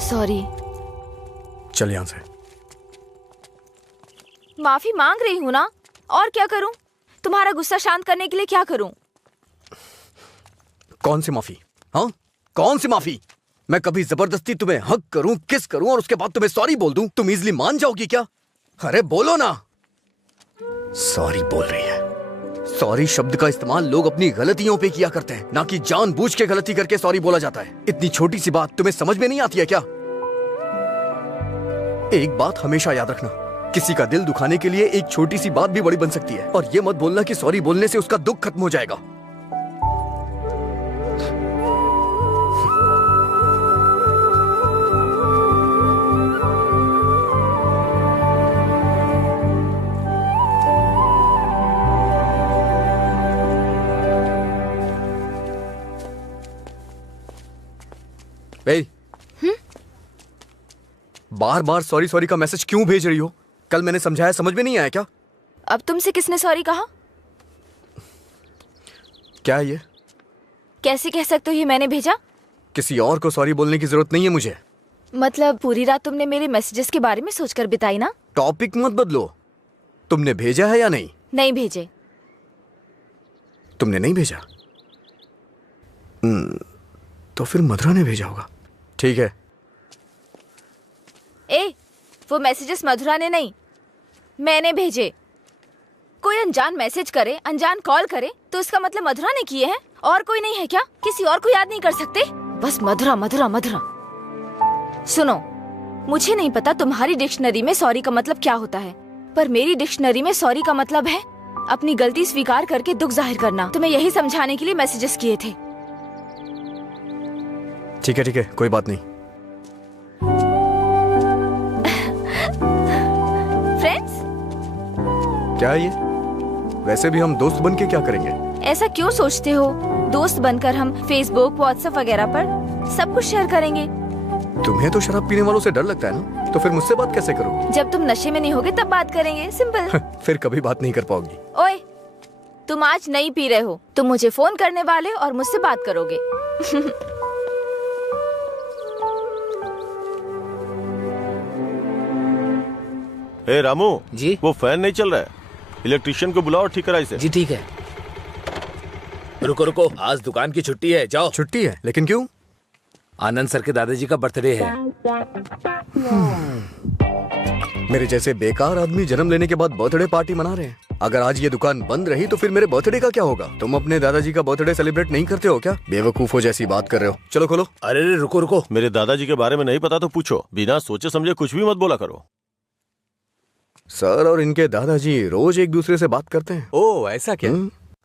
सॉरी। चल यहां से। माफी मांग रही हूँ ना, और क्या करूँ? तुम्हारा गुस्सा शांत करने के लिए क्या करूँ? कौन सी माफी? हाँ, कौन सी माफी? मैं कभी जबरदस्ती तुम्हें हक करूं, किस करूं और उसके बाद तुम्हें सॉरी बोल दूं? तुम इजली मान जाओगी क्या? अरे बोलो ना। सॉरी बोल रही है। सॉरी शब्द का इस्तेमाल लोग अपनी गलतियों पे किया करते हैं, ना कि जानबूझ के गलती करके सॉरी बोला जाता है। इतनी छोटी सी बात तुम्हें समझ में नहीं आती है क्या? एक बात हमेशा याद रखना, किसी का दिल दुखाने के लिए एक छोटी सी बात भी बड़ी बन सकती है। और ये मत बोलना कि सॉरी बोलने से उसका दुख खत्म हो जाएगा। बार बार सॉरी सॉरी का मैसेज क्यों भेज रही हो? कल मैंने समझाया, समझ में नहीं आया क्या? अब तुमसे किसने सॉरी कहा? क्या ये? कैसे कह सकते हो ये मैंने भेजा? किसी और को सॉरी बोलने की जरूरत नहीं है मुझे। मतलब पूरी रात तुमने मेरे मैसेजेस के बारे में सोचकर बिताई ना? टॉपिक मत बदलो। तुमने भेजा है या नहीं? नहीं भेजे। तुमने नहीं भेजा? तो फिर मधुरा ने भेजा होगा। ठीक है। वो मैसेजेस मधुरा ने नहीं, मैंने भेजे। कोई अनजान मैसेज करे, अनजान कॉल करे तो इसका मतलब मधुरा ने किए हैं? और कोई नहीं है क्या? किसी और को याद नहीं कर सकते? बस मधुरा मधुरा मधुरा। सुनो, मुझे नहीं पता तुम्हारी डिक्शनरी में सॉरी का मतलब क्या होता है, पर मेरी डिक्शनरी में सॉरी का मतलब है अपनी गलती स्वीकार करके दुख जाहिर करना। तुम्हें यही समझाने के लिए मैसेजेस किए थे। ठीक है, कोई बात नहीं। फ्रेंड्स? क्या ये? वैसे भी हम दोस्त बन के क्या करेंगे? ऐसा क्यों सोचते हो? दोस्त बनकर हम फेसबुक, व्हाट्सएप वगैरह पर सब कुछ शेयर करेंगे। तुम्हें तो शराब पीने वालों से डर लगता है ना, तो फिर मुझसे बात कैसे करोगी? जब तुम नशे में नहीं होगे तब बात करेंगे, सिंपल। फिर कभी बात नहीं कर पाओगी। ओए, तुम आज नहीं पी रहे हो, तुम मुझे फोन करने वाले और मुझसे बात करोगे। ए रामू जी, वो फैन नहीं चल रहा है, इलेक्ट्रिशियन को बुलाओ, ठीक कराई से। जी ठीक है। रुको रुको, आज दुकान की छुट्टी है, जाओ। छुट्टी है? लेकिन क्यों? आनंद सर के दादाजी का बर्थडे है। मेरे जैसे बेकार आदमी जन्म लेने के बाद बर्थडे पार्टी मना रहे हैं। अगर आज ये दुकान बंद रही तो फिर मेरे बर्थडे का क्या होगा? तुम अपने दादाजी का बर्थडे सेलिब्रेट नहीं करते हो क्या? बेवकूफों जैसी बात कर रहे हो। चलो खोलो। अरे रुको रुको, मेरे दादाजी के बारे में नहीं पता तो पूछो, बिना सोचे समझे कुछ भी मत बोला करो। सर और इनके दादाजी रोज एक दूसरे से बात करते हैं। ओह, ऐसा क्या?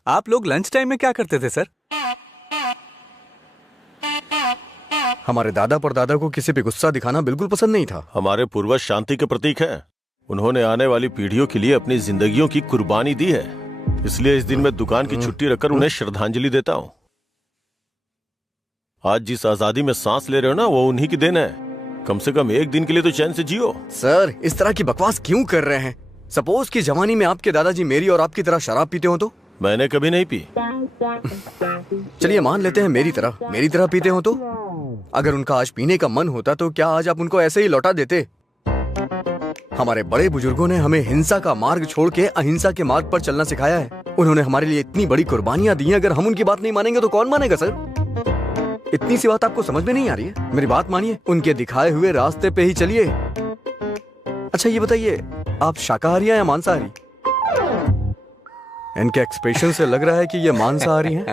आप लोग लंच टाइम में क्या करते थे सर? हमारे दादा परदादा को किसी पे गुस्सा दिखाना बिल्कुल पसंद नहीं था। हमारे पूर्वज शांति के प्रतीक हैं। उन्होंने आने वाली पीढ़ियों के लिए अपनी जिंदगियों की कुर्बानी दी है, इसलिए इस दिन मैं दुकान की छुट्टी रखकर उन्हें श्रद्धांजलि देता हूँ। आज जिस आजादी में सांस ले रहे हो ना, वो उन्हीं की देन है। कम से कम एक दिन के लिए तो चैन से जियो। सर, इस तरह की बकवास क्यों कर रहे हैं? सपोज कि जवानी में आपके दादाजी मेरी और आपकी तरह शराब पीते हो तो? मैंने कभी नहीं पी। चलिए मान लेते हैं मेरी तरह पीते हो तो? अगर उनका आज पीने का मन होता तो क्या आज आप उनको ऐसे ही लौटा देते? हमारे बड़े बुजुर्गों ने हमें हिंसा का मार्ग छोड़ के अहिंसा के मार्ग पर चलना सिखाया है। उन्होंने हमारे लिए इतनी बड़ी कुर्बानियां दी हैं, अगर हम उनकी बात नहीं मानेंगे तो कौन मानेगा सर? इतनी सी बात आपको समझ में नहीं आ रही है? मेरी बात मानिए, उनके दिखाए हुए रास्ते पे ही चलिए। अच्छा ये बताइए, आप शाकाहारी हैं या मांसाहारी? इनके एक्सप्रेशन से लग रहा है कि ये मांसाहारी हैं।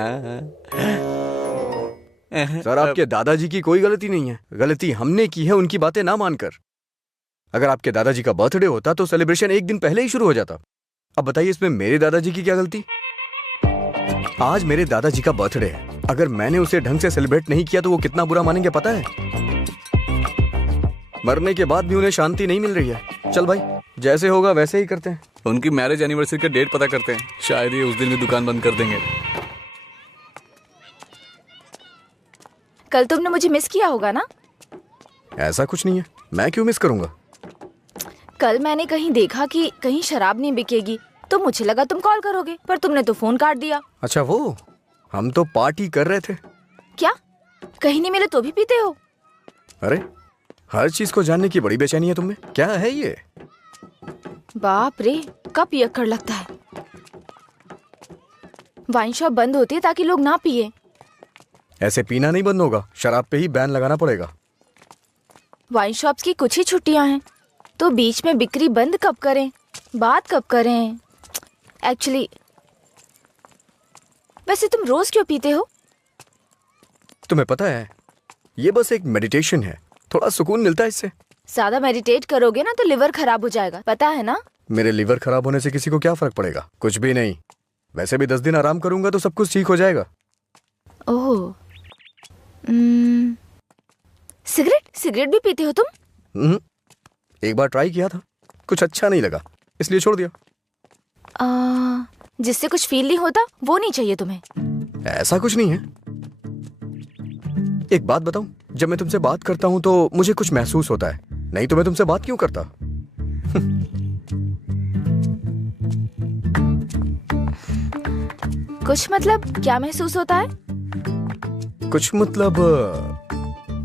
सर, आपके दादाजी की कोई गलती नहीं है, गलती हमने की है उनकी बातें ना मानकर। अगर आपके दादाजी का बर्थडे होता तो सेलिब्रेशन एक दिन पहले ही शुरू हो जाता। अब बताइए इसमें मेरे दादाजी की क्या गलती? आज मेरे दादाजी का बर्थडे है, अगर मैंने उसे ढंग से सेलिब्रेट नहीं किया तो वो कितना बुरा मानेंगे पता है? मरने के बाद भी उन्हें शांति नहीं मिल रही है। चल भाई, जैसे होगा वैसे ही करते हैं। उनकी मैरिज एनिवर्सरी का डेट पता करते हैं, शायद ही उस दिन भी दुकान बंद कर देंगे। कल तुमने मुझे मिस किया होगा ना? ऐसा कुछ नहीं है, मैं क्यों मिस करूंगा? कल मैंने कहीं देखा कि कहीं शराब नहीं बिकेगी, तो मुझे लगा तुम कॉल करोगे, पर तुमने तो फोन काट दिया। अच्छा, वो हम तो पार्टी कर रहे थे। क्या? कहीं नहीं मिले तो भी पीते हो? अरे, हर चीज को जानने की बड़ी बेचैनी है तुम्हें। क्या है ये? बाप रे, कब पियक्कड़ लगता है। वाइन शॉप बंद होती है ताकि लोग ना पिए। ऐसे पीना नहीं बंद होगा, शराब पे ही बैन लगाना पड़ेगा। वाइन शॉप्स की कुछ ही छुट्टियां हैं, तो बीच में बिक्री बंद कब करें, बात कब करें? एक्चुअली वैसे तुम रोज क्यों पीते हो? तुम्हें पता है, ये बस एक मेडिटेशन है, थोड़ा सुकून मिलता है इससे। ज्यादा मेडिटेट करोगे ना तो लिवर खराब हो जाएगा, पता है ना? मेरे लिवर खराब होने से किसी को क्या फर्क पड़ेगा? कुछ भी नहीं। वैसे भी 10 दिन आराम करूंगा तो सब कुछ ठीक हो जाएगा। ओह, सिगरेट भी पीते हो तुम? एक बार ट्राई किया था, कुछ अच्छा नहीं लगा, इसलिए छोड़ दिया। जिससे कुछ फील नहीं होता वो नहीं चाहिए तुम्हें? ऐसा कुछ नहीं है। एक बात बताऊं, जब मैं तुमसे बात करता हूं तो मुझे कुछ महसूस होता है, नहीं तो मैं तुमसे बात क्यों करता? कुछ मतलब क्या महसूस होता है? कुछ मतलब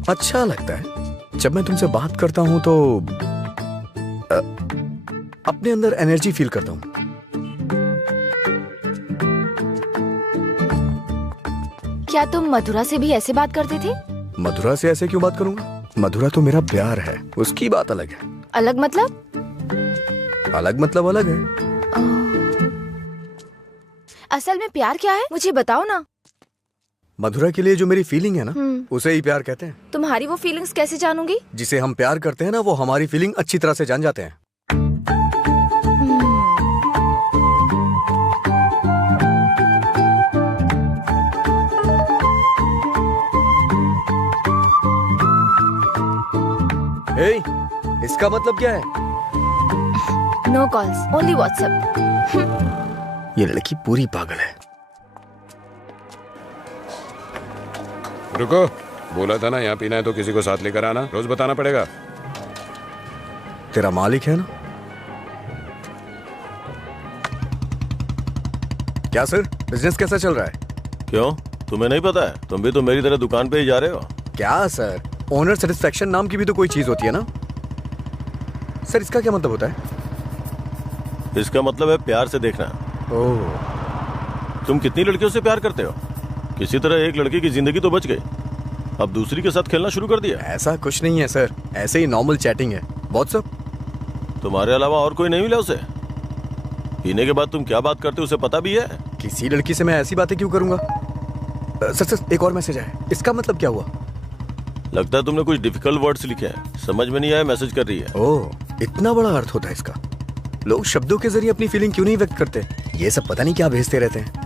अच्छा लगता है। जब मैं तुमसे बात करता हूँ तो अपने अंदर एनर्जी फील करता हूँ। क्या तुम मधुरा से भी ऐसे बात करते थे? मधुरा से ऐसे क्यों बात करूंगा? मधुरा तो मेरा प्यार है, उसकी बात अलग है। अलग मतलब? अलग मतलब अलग है। असल में प्यार क्या है, मुझे बताओ ना। मधुरा के लिए जो मेरी फीलिंग है ना, उसे ही प्यार कहते हैं। तुम्हारी वो फीलिंग्स कैसे जानूंगी? जिसे हम प्यार करते हैं ना, वो हमारी फीलिंग अच्छी तरह से जान जाते हैं। हे, इसका मतलब क्या है? No calls, only WhatsApp. ये लड़की पूरी पागल है। रुको, बोला था ना यहाँ पीना है तो किसी को साथ लेकर आना, रोज बताना पड़ेगा। तेरा मालिक है ना? क्या सर, बिजनेस कैसा चल रहा है? क्यों, तुम्हें नहीं पता है? तुम भी तो मेरी तरह दुकान पे ही जा रहे हो। क्या सर, ओनर सेटिस्फेक्शन नाम की भी तो कोई चीज होती है ना सर। इसका क्या मतलब होता है? इसका मतलब है प्यार से देखना। ओह। तुम कितनी लड़कियों से प्यार करते हो? किसी तरह एक लड़की की जिंदगी तो बच गई, अब दूसरी के साथ खेलना शुरू कर दिया। ऐसा कुछ नहीं है सर, ऐसे ही नॉर्मल चैटिंग है। व्हाट्सएप। तुम्हारे अलावा और कोई नहीं मिला उसे? पीने के बाद तुम क्या बात करते हो उसे पता भी है? किसी लड़की से मैं ऐसी बातें क्यों करूंगा? सर एक और मैसेज है, इसका मतलब क्या हुआ? लगता है तुमने कुछ डिफिकल्ट वर्ड्स लिखे हैं, समझ में नहीं आया, मैसेज कर रही है। ओह, इतना बड़ा अर्थ होता है इसका। लोग शब्दों के जरिए अपनी फीलिंग क्यों नहीं व्यक्त करते? ये सब पता नहीं क्या भेजते रहते हैं।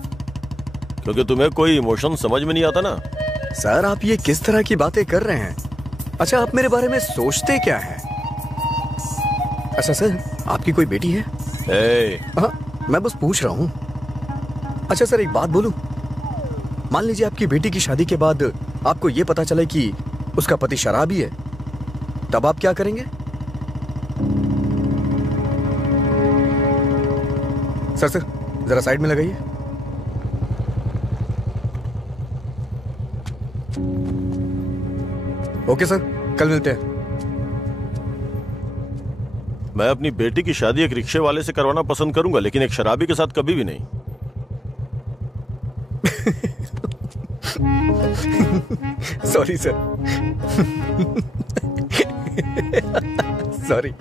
क्योंकि तुम्हें कोई इमोशन समझ में नहीं आता ना। सर आप ये किस तरह की बातें कर रहे हैं? अच्छा, आप मेरे बारे में सोचते क्या हैं? अच्छा सर, आपकी कोई बेटी है? हाँ, मैं बस पूछ रहा हूँ। अच्छा सर, एक बात बोलूं? मान लीजिए आपकी बेटी की शादी के बाद आपको ये पता चले कि उसका पति शराबी है, तब आप क्या करेंगे? सर जरा साइड में लगाइए। ओके सर, कल मिलते हैं। मैं अपनी बेटी की शादी एक रिक्शे वाले से करवाना पसंद करूंगा, लेकिन एक शराबी के साथ कभी भी नहीं। Sorry sir. सॉरी।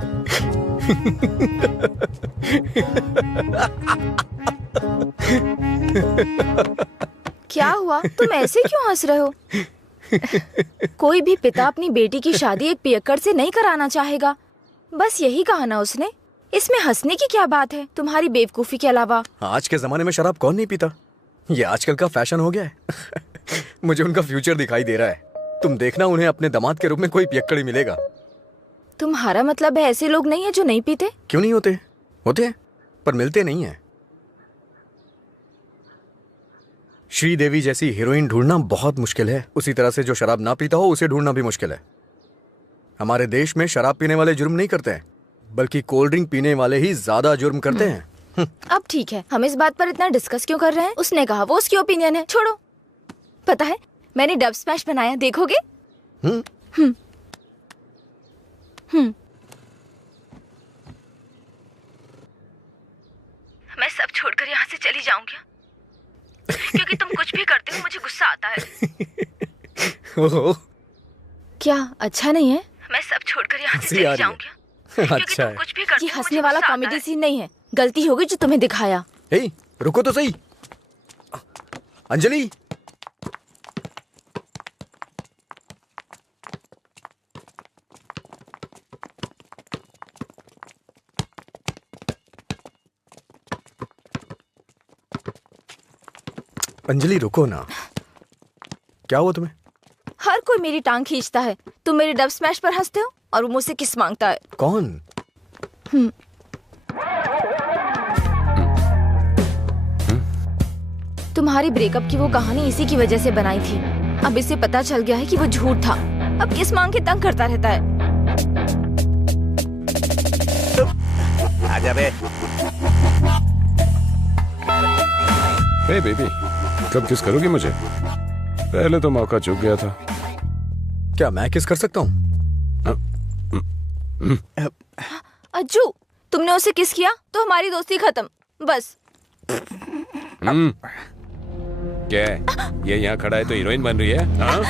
क्या हुआ, तुम ऐसे क्यों हंस रहे हो? कोई भी पिता अपनी बेटी की शादी एक पियक्कड़ से नहीं कराना चाहेगा, बस यही कहा ना उसने। इसमें हंसने की क्या बात है, तुम्हारी बेवकूफी के अलावा। आज के जमाने में शराब कौन नहीं पीता? ये आजकल का फैशन हो गया है। मुझे उनका फ्यूचर दिखाई दे रहा है। तुम देखना, उन्हें अपने दामाद के रूप में कोई पियक्कड़ ही मिलेगा। तुम्हारा मतलब है ऐसे लोग नहीं है जो नहीं पीते? क्यों नहीं होते? होते हैं, पर मिलते नहीं है। श्रीदेवी जैसी हीरोइन ढूंढना बहुत मुश्किल है, उसी तरह से जो शराब ना पीता हो उसे ढूंढना भी मुश्किल है। हमारे देश में शराब पीने वाले जुर्म नहीं करते हैं, बल्कि कोल्ड ड्रिंक पीने वाले ही ज्यादा जुर्म करते हैं। अब ठीक है, हम इस बात पर इतना डिस्कस क्यों कर रहे हैं? उसने कहा, वो उसकी ओपिनियन है, छोड़ो। पता है, मैंने डब स्मैश बनाया, देखोगे? मैं सब छोड़कर यहाँ से चली जाऊंगी, क्योंकि तुम कुछ भी करते हो मुझे गुस्सा आता है। क्या अच्छा नहीं है? मैं सब छोड़कर यहाँ से चली जाऊंगी, क्योंकि तुम कुछ भी करते हो। ये हंसने वाला कॉमेडी सीन नहीं है, गलती होगी जो तुम्हें दिखाया। हे, रुको तो सही। अंजलि, अंजलि रुको ना। क्या हुआ तुम्हें? हर कोई मेरी टांग खींचता है, तुम मेरे डब स्मैश पर हंसते हो और वो मुझसे किस मांगता है। कौन? तुम्हारी ब्रेकअप की वो कहानी इसी की वजह से बनाई थी। अब इसे पता चल गया है कि वो झूठ था, अब किस मांग के तंग करता रहता है। आजा बे। हे बेबी। कब किस करोगी मुझे? पहले तो मौका चूक गया था। क्या मैं किस कर सकता हूँ? अज्जू, तुमने उसे किस किया तो हमारी दोस्ती खत्म, बस। क्या है? ये यहाँ खड़ा है तो हीरोइन बन रही है? हाँ?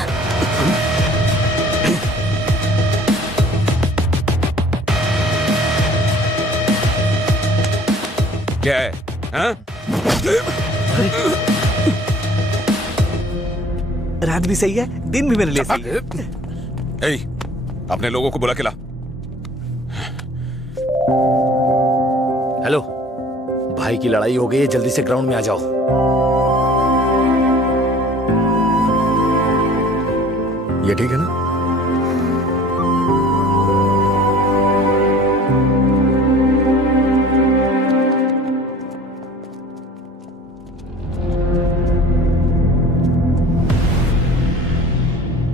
क्या है? हाँ? रात भी सही है, दिन भी मेरे लिए सही है। ए, अपने लोगों को बुला के ला। हेलो, भाई की लड़ाई हो गई है, जल्दी से ग्राउंड में आ जाओ। ये ठीक है ना?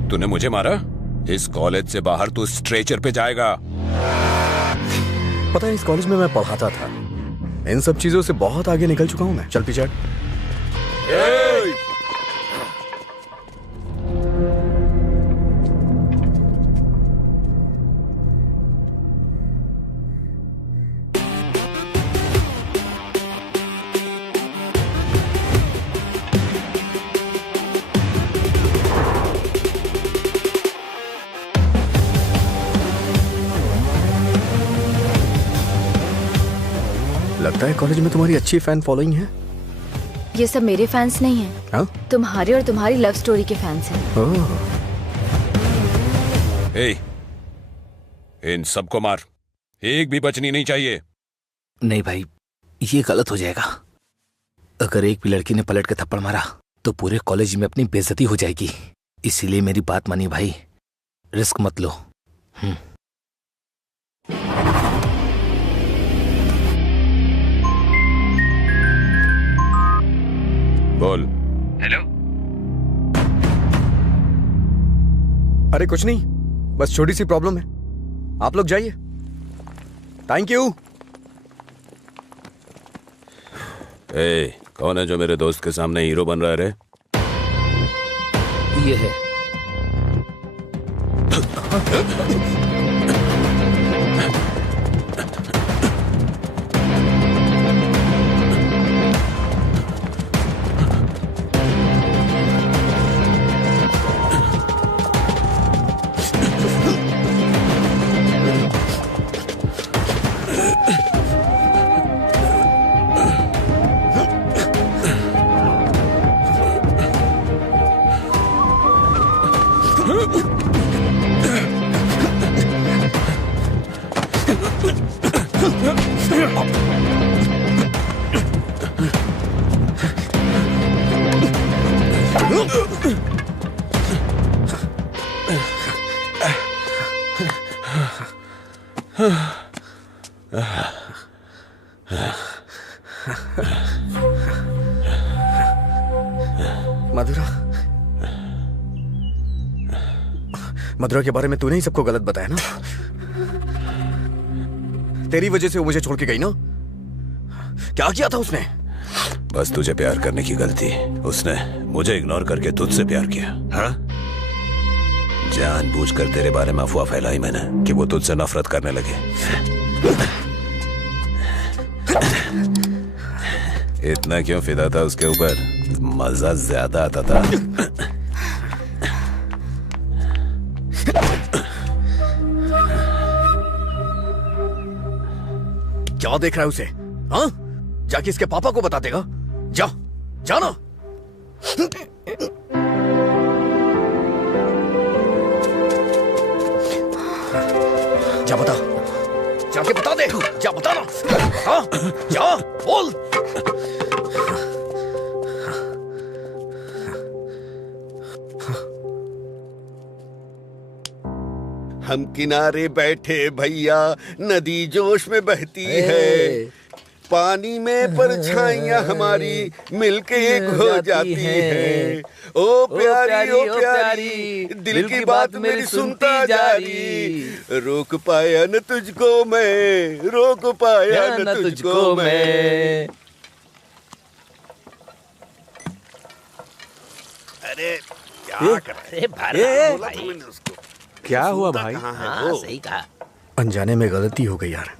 तूने मुझे मारा? इस कॉलेज से बाहर तू स्ट्रेचर पे जाएगा। पता है, इस कॉलेज में मैं पढ़ाता था। इन सब चीजों से बहुत आगे निकल चुका हूं मैं। चल पीछे हट। लगता है कॉलेज में तुम्हारी अच्छी फैन फॉलोइंग है। ये सब मेरे फैंस नहीं हैं। हाँ? तुम्हारे और तुम्हारी लव स्टोरी के फैंस हैं। ए, इन सबको मार, एक भी बचनी नहीं चाहिए। नहीं भाई, ये गलत हो जाएगा। अगर एक भी लड़की ने पलट के थप्पड़ मारा तो पूरे कॉलेज में अपनी बेइज्जती हो जाएगी। इसीलिए मेरी बात मानिए भाई, रिस्क मत लो। बोल। हेलो। अरे कुछ नहीं, बस छोटी सी प्रॉब्लम है। आप लोग जाइए। Thank you. ए, कौन है जो मेरे दोस्त के सामने हीरो बन रहा है रे? ये है। मधुरा के बारे में तूने ही सबको गलत बताया ना? तेरी वजह से वो मुझे छोड़ के गई ना? क्या किया था उसने? बस तुझे प्यार करने की गलती। उसने मुझे इग्नोर करके तुझसे प्यार किया। हाँ? जानबूझकर तेरे बारे में अफवाह फैलाई मैंने कि वो तुझसे नफरत करने लगे। इतना क्यों फिदा था उसके ऊपर? मजा ज्यादा आता था। क्या देख रहा है उसे? हाँ? जाके इसके पापा को बता देगा। जा, जाना। जा बता, जाके बता दे। जा बता ना। हाँ? जा, बोल। हम किनारे बैठे भैया, नदी जोश में बहती है, पानी में परछाइयां हमारी मिलके एक हो जाती है। ओ प्यारी ओ प्यारी, दिल की बात मेरी सुनता जारी, रोक पाया न तुझको मैं, रोक पाया न तुझको मैं। अरे क्या कर रहा है? बोला तो मैंने उसको। क्या हुआ भाई? हाँ सही कहा। अनजाने में गलती हो गई यार।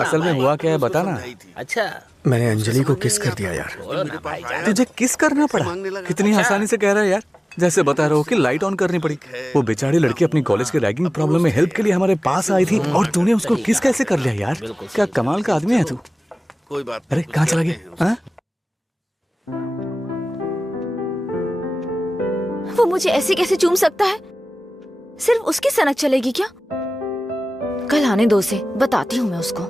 असल में हुआ क्या है बता ना। अच्छा मैंने अंजलि को किस कर दिया यार। तुझे किस करना पड़ा? कितनी आसानी से कह रहा है यार, जैसे बता रहे हो कि लाइट ऑन करनी पड़ी। वो बेचारी लड़की अपनी कॉलेज के रैगिंग प्रॉब्लम में हेल्प के लिए हमारे पास आई थी और तूने उसको किस कैसे कर लिया यार? क्या कमाल का आदमी है तू। कोई बात। अरे कहाँ चला गया? हाँ? वो मुझे ऐसे कैसे चूम सकता है? सिर्फ उसकी सनक चलेगी क्या? कल आने दो उसे, बताती हूँ मैं उसको।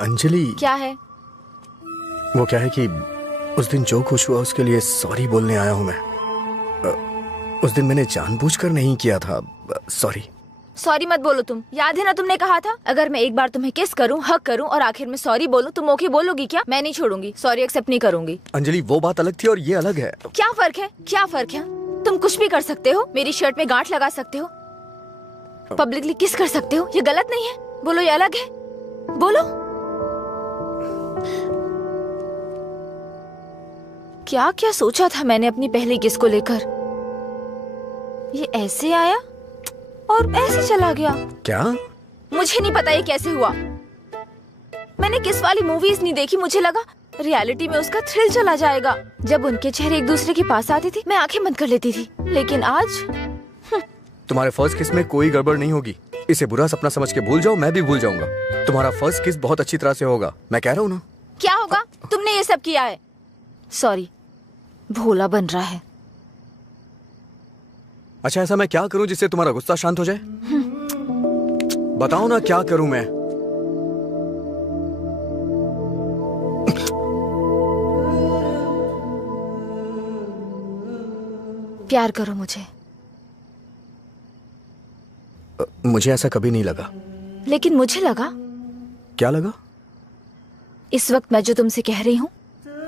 अंजलि क्या है? वो क्या है कि उस दिन जो कुछ हुआ उसके लिए सॉरी बोलने आया हूँ मैं। उस दिन मैंने जानबूझकर नहीं किया था। सॉरी। सॉरी मत बोलो तुम। याद है ना तुमने कहा था अगर मैं एक बार तुम्हें किस करूं, हक करूं और आखिर में सॉरी बोलूं तुम ओके बोलोगी क्या? मैं नहीं छोड़ूंगी, सॉरी एक्सेप्ट नहीं करूंगी। अंजलि वो बात अलग थी और ये अलग है। क्या फर्क है? क्या फर्क है? तुम कुछ भी कर सकते हो, मेरी शर्ट में गांठ लगा सकते हो, पब्लिकली किस कर सकते हो, ये गलत नहीं है? बोलो ये अलग है? बोलो। क्या क्या सोचा था मैंने अपनी पहली किस को लेकर। ये ऐसे आया और ऐसे चला गया। क्या? मुझे नहीं पता ये कैसे हुआ। मैंने किस वाली मूवीज नहीं देखी, मुझे लगा रियलिटी में उसका थ्रिल चला जाएगा। जब उनके चेहरे एक दूसरे के पास आते थे मैं आंखें बंद कर लेती थी, लेकिन आज तुम्हारे फर्स्ट किस में कोई गड़बड़ नहीं होगी। इसे बुरा सपना समझ के भूल जाओ, मैं भी भूल जाऊंगा। तुम्हारा फर्स्ट किस बहुत अच्छी तरह से होगा, मैं कह रहा हूँ ना। क्या होगा? तुमने ये सब किया है। सॉरी, भोला बन रहा है। अच्छा ऐसा मैं क्या करूं जिससे तुम्हारा गुस्सा शांत हो जाए? बताओ ना क्या करूं मैं? प्यार करो मुझे। मुझे ऐसा कभी नहीं लगा। लेकिन मुझे लगा। क्या लगा? इस वक्त मैं जो तुमसे कह रही हूँ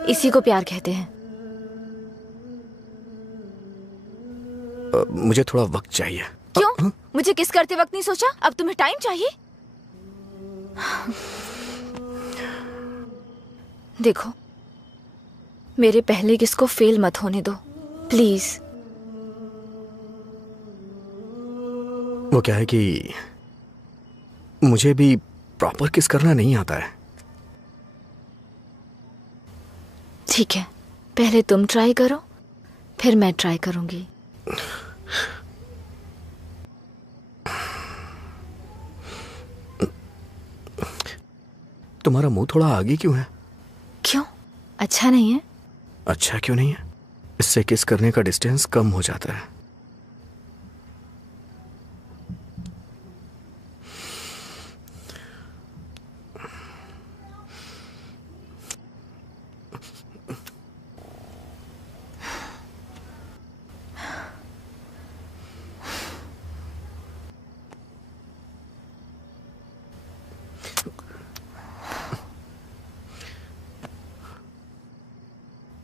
इसी को प्यार कहते हैं। मुझे थोड़ा वक्त चाहिए। क्यों? मुझे किस करते वक्त नहीं सोचा? अब तुम्हें टाइम चाहिए? देखो, मेरे पहले किस को फेल मत होने दो प्लीज। वो क्या है कि मुझे भी प्रॉपर किस करना नहीं आता है। ठीक है, पहले तुम ट्राई करो, फिर मैं ट्राई करूंगी। तुम्हारा मुंह थोड़ा आगे क्यों है? क्यों? अच्छा नहीं है? अच्छा क्यों नहीं है? इससे किस करने का डिस्टेंस कम हो जाता है।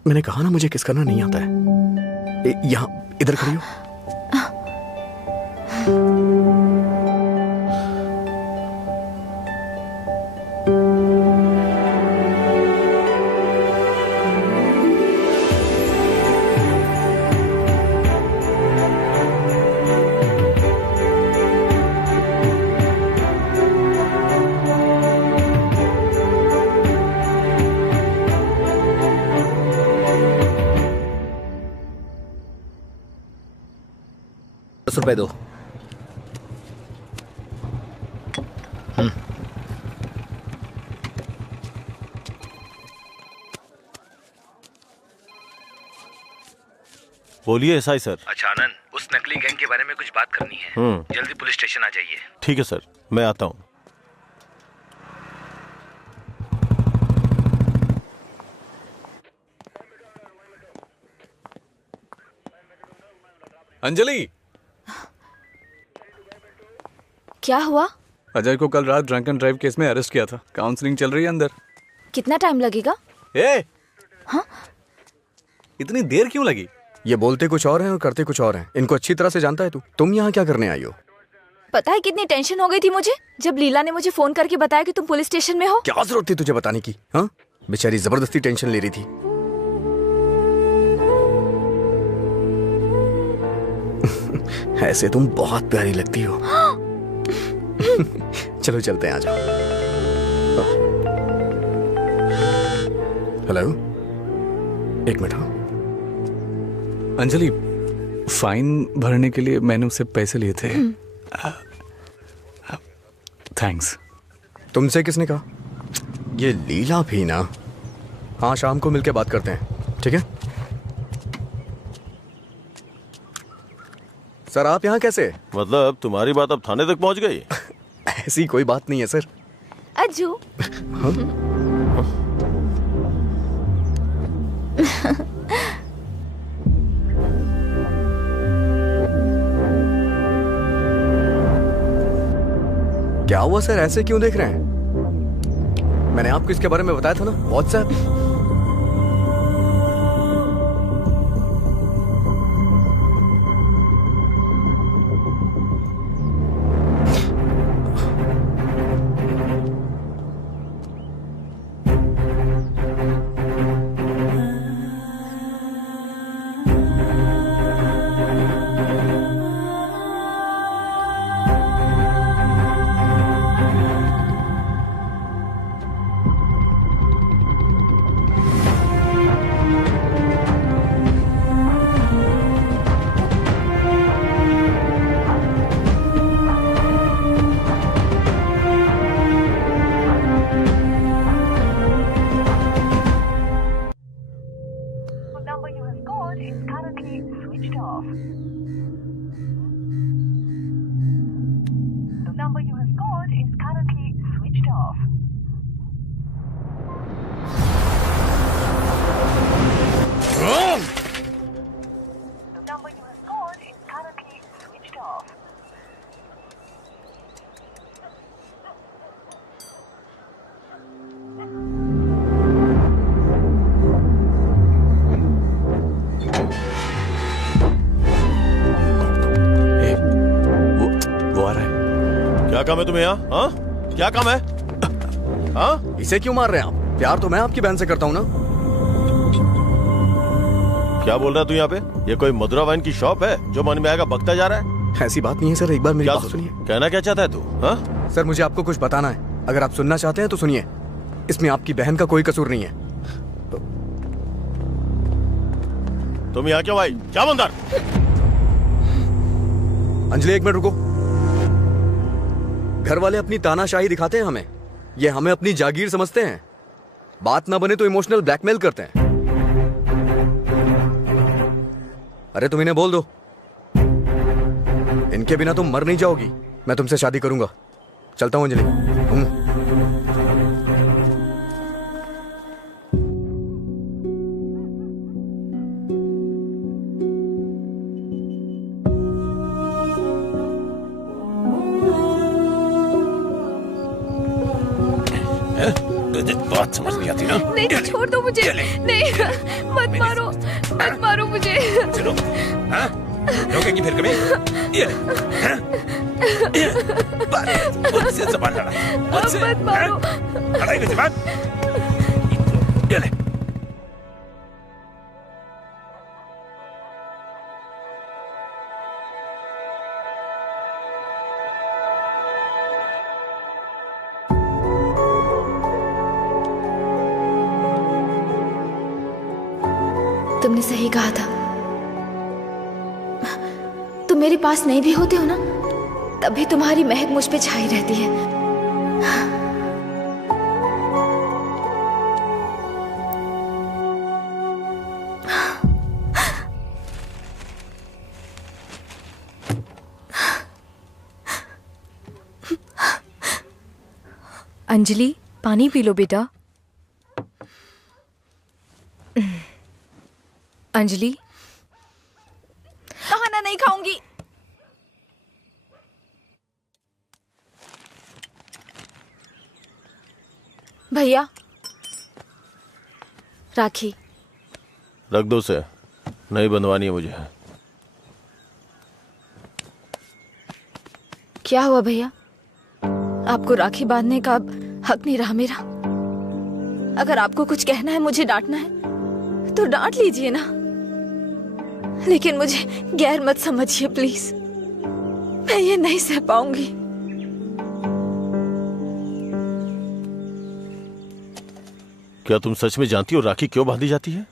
मैंने कहा ना मुझे किस करना नहीं आता है। यहाँ इधर खड़ी हो। ₹10 दो। बोलिए एसआई सर। अच्छा आनंद, उस नकली गैंग के बारे में कुछ बात करनी है। जल्दी पुलिस स्टेशन आ जाइए। ठीक है सर, मैं आता हूँ। अंजलि, क्या हुआ? अजय को कल रात ड्रंक एंड ड्राइव केस में अरेस्ट किया था। काउंसलिंग चल रही है अंदर। कितना टाइम लगेगा? ए, हाँ? इतनी देर क्यों लगी? ये बोलते कुछ और हैं और करते कुछ और हैं। इनको अच्छी तरह से जानता है तू। तुम यहाँ क्या करने आई हो? पता है कितनी टेंशन हो गई थी मुझे जब लीला ने मुझे फोन करके बताया कि तुम पुलिस स्टेशन में हो। क्या जरूरत थी तुझे बताने की? हाँ, बेचारी जबरदस्ती टेंशन ले रही थी। ऐसे तुम बहुत प्यारी लगती हो। चलो चलते हैं, आ जाओ। हेलो, एक मिनट। हाँ अंजलि, फाइन भरने के लिए मैंने उससे पैसे लिए थे। थैंक्स। तुमसे किसने कहा? ये लीला भी ना। हाँ, शाम को मिलके बात करते हैं, ठीक है? सर आप यहाँ कैसे? मतलब तुम्हारी बात अब थाने तक पहुँच गई? ऐसी कोई बात नहीं है सर। अज्जू। हाँ? क्या हुआ सर, ऐसे क्यों देख रहे हैं? मैंने आपको इसके बारे में बताया था ना, व्हाट्सएप। क्या काम है तुम्हें यहाँ? हाँ, क्या काम है? हाँ, इसे क्यों मार रहे हैं आप? प्यार तो मैं आपकी बहन से करता हूँ ना। क्या बोल रहा है तू यहाँ पे? ये कोई मधुरा वाइन की शॉप है जो मन में आएगा बकता जा रहा है? ऐसी बात नहीं है सर, एक बार मेरी बात सुनिए। कहना क्या चाहता है तू? हाँ सर, मुझे आपको कुछ बताना है। अगर आप सुनना चाहते हैं तो सुनिए। इसमें आपकी बहन का कोई कसूर नहीं है। तुम यहाँ क्यों आई? क्या बंदर? अंजलि एक मिनट रुको। घर वाले अपनी तानाशाही दिखाते हैं हमें, ये हमें अपनी जागीर समझते हैं। बात ना बने तो इमोशनल ब्लैकमेल करते हैं। अरे तुम इन्हें बोल दो, इनके बिना तुम मर नहीं जाओगी। मैं तुमसे शादी करूंगा। चलता हूं अंजलि। बात समझ नहीं आती ना? नहीं, छोड़ दो मुझे। नहीं, मत मारो, मत मारो मुझे। चलो, हाँ? रोकेंगी फिर कभी? ये ले, हाँ? मुझसे ज़बान लड़ा, मुझसे, मत मारो। लड़ाई में ज़बान? ये ले। तुमने सही कहा था। तुम मेरे पास नहीं भी होते हो ना, तब भी तुम्हारी महक मुझ पे छाई रहती है। अंजलि, पानी पी लो बेटा। अंजलि, खाना नहीं खाऊंगी। भैया, राखी। रख दो उसे। नहीं बंधवानी है मुझे। क्या हुआ भैया? आपको राखी बांधने का अब हक नहीं रहा मेरा? अगर आपको कुछ कहना है, मुझे डांटना है तो डांट लीजिए ना, लेकिन मुझे गैर मत समझिए प्लीज। मैं ये नहीं सह पाऊंगी। क्या तुम सच में जानती हो राखी क्यों बांधी जाती है?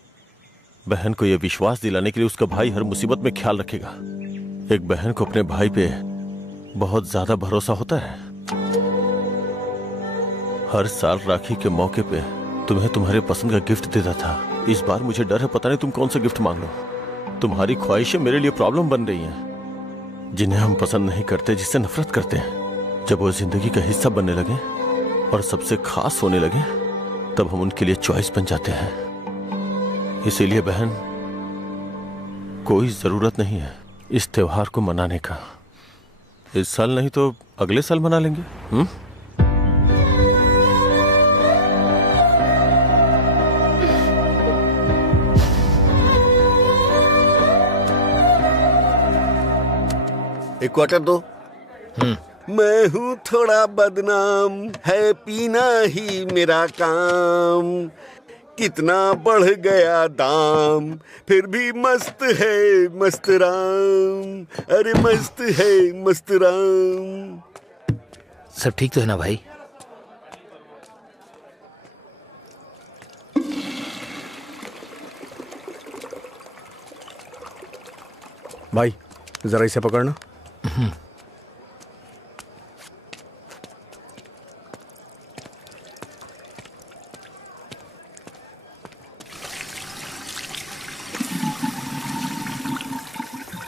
बहन को यह विश्वास दिलाने के लिए उसका भाई हर मुसीबत में ख्याल रखेगा। एक बहन को अपने भाई पे बहुत ज्यादा भरोसा होता है। हर साल राखी के मौके पे तुम्हें तुम्हारे पसंद का गिफ्ट देता था। इस बार मुझे डर है, पता नहीं तुम कौन सा गिफ्ट मांग लो। तुम्हारी ख्वाहिशें मेरे लिए प्रॉब्लम बन रही हैं, जिन्हें हम पसंद नहीं करते, जिससे नफरत करते हैं। जब वो जिंदगी का हिस्सा बनने लगे और सबसे खास होने लगे, तब हम उनके लिए चॉइस बन जाते हैं। इसीलिए बहन, कोई जरूरत नहीं है इस त्योहार को मनाने का। इस साल नहीं तो अगले साल मना लेंगे। एक क्वार्टर दो। मैं हूँ थोड़ा बदनाम, है पीना ही मेरा काम। कितना बढ़ गया दाम, फिर भी मस्त है मस्त राम। अरे मस्त है मस्त राम। सब ठीक तो है ना भाई? भाई जरा इसे पकड़ना।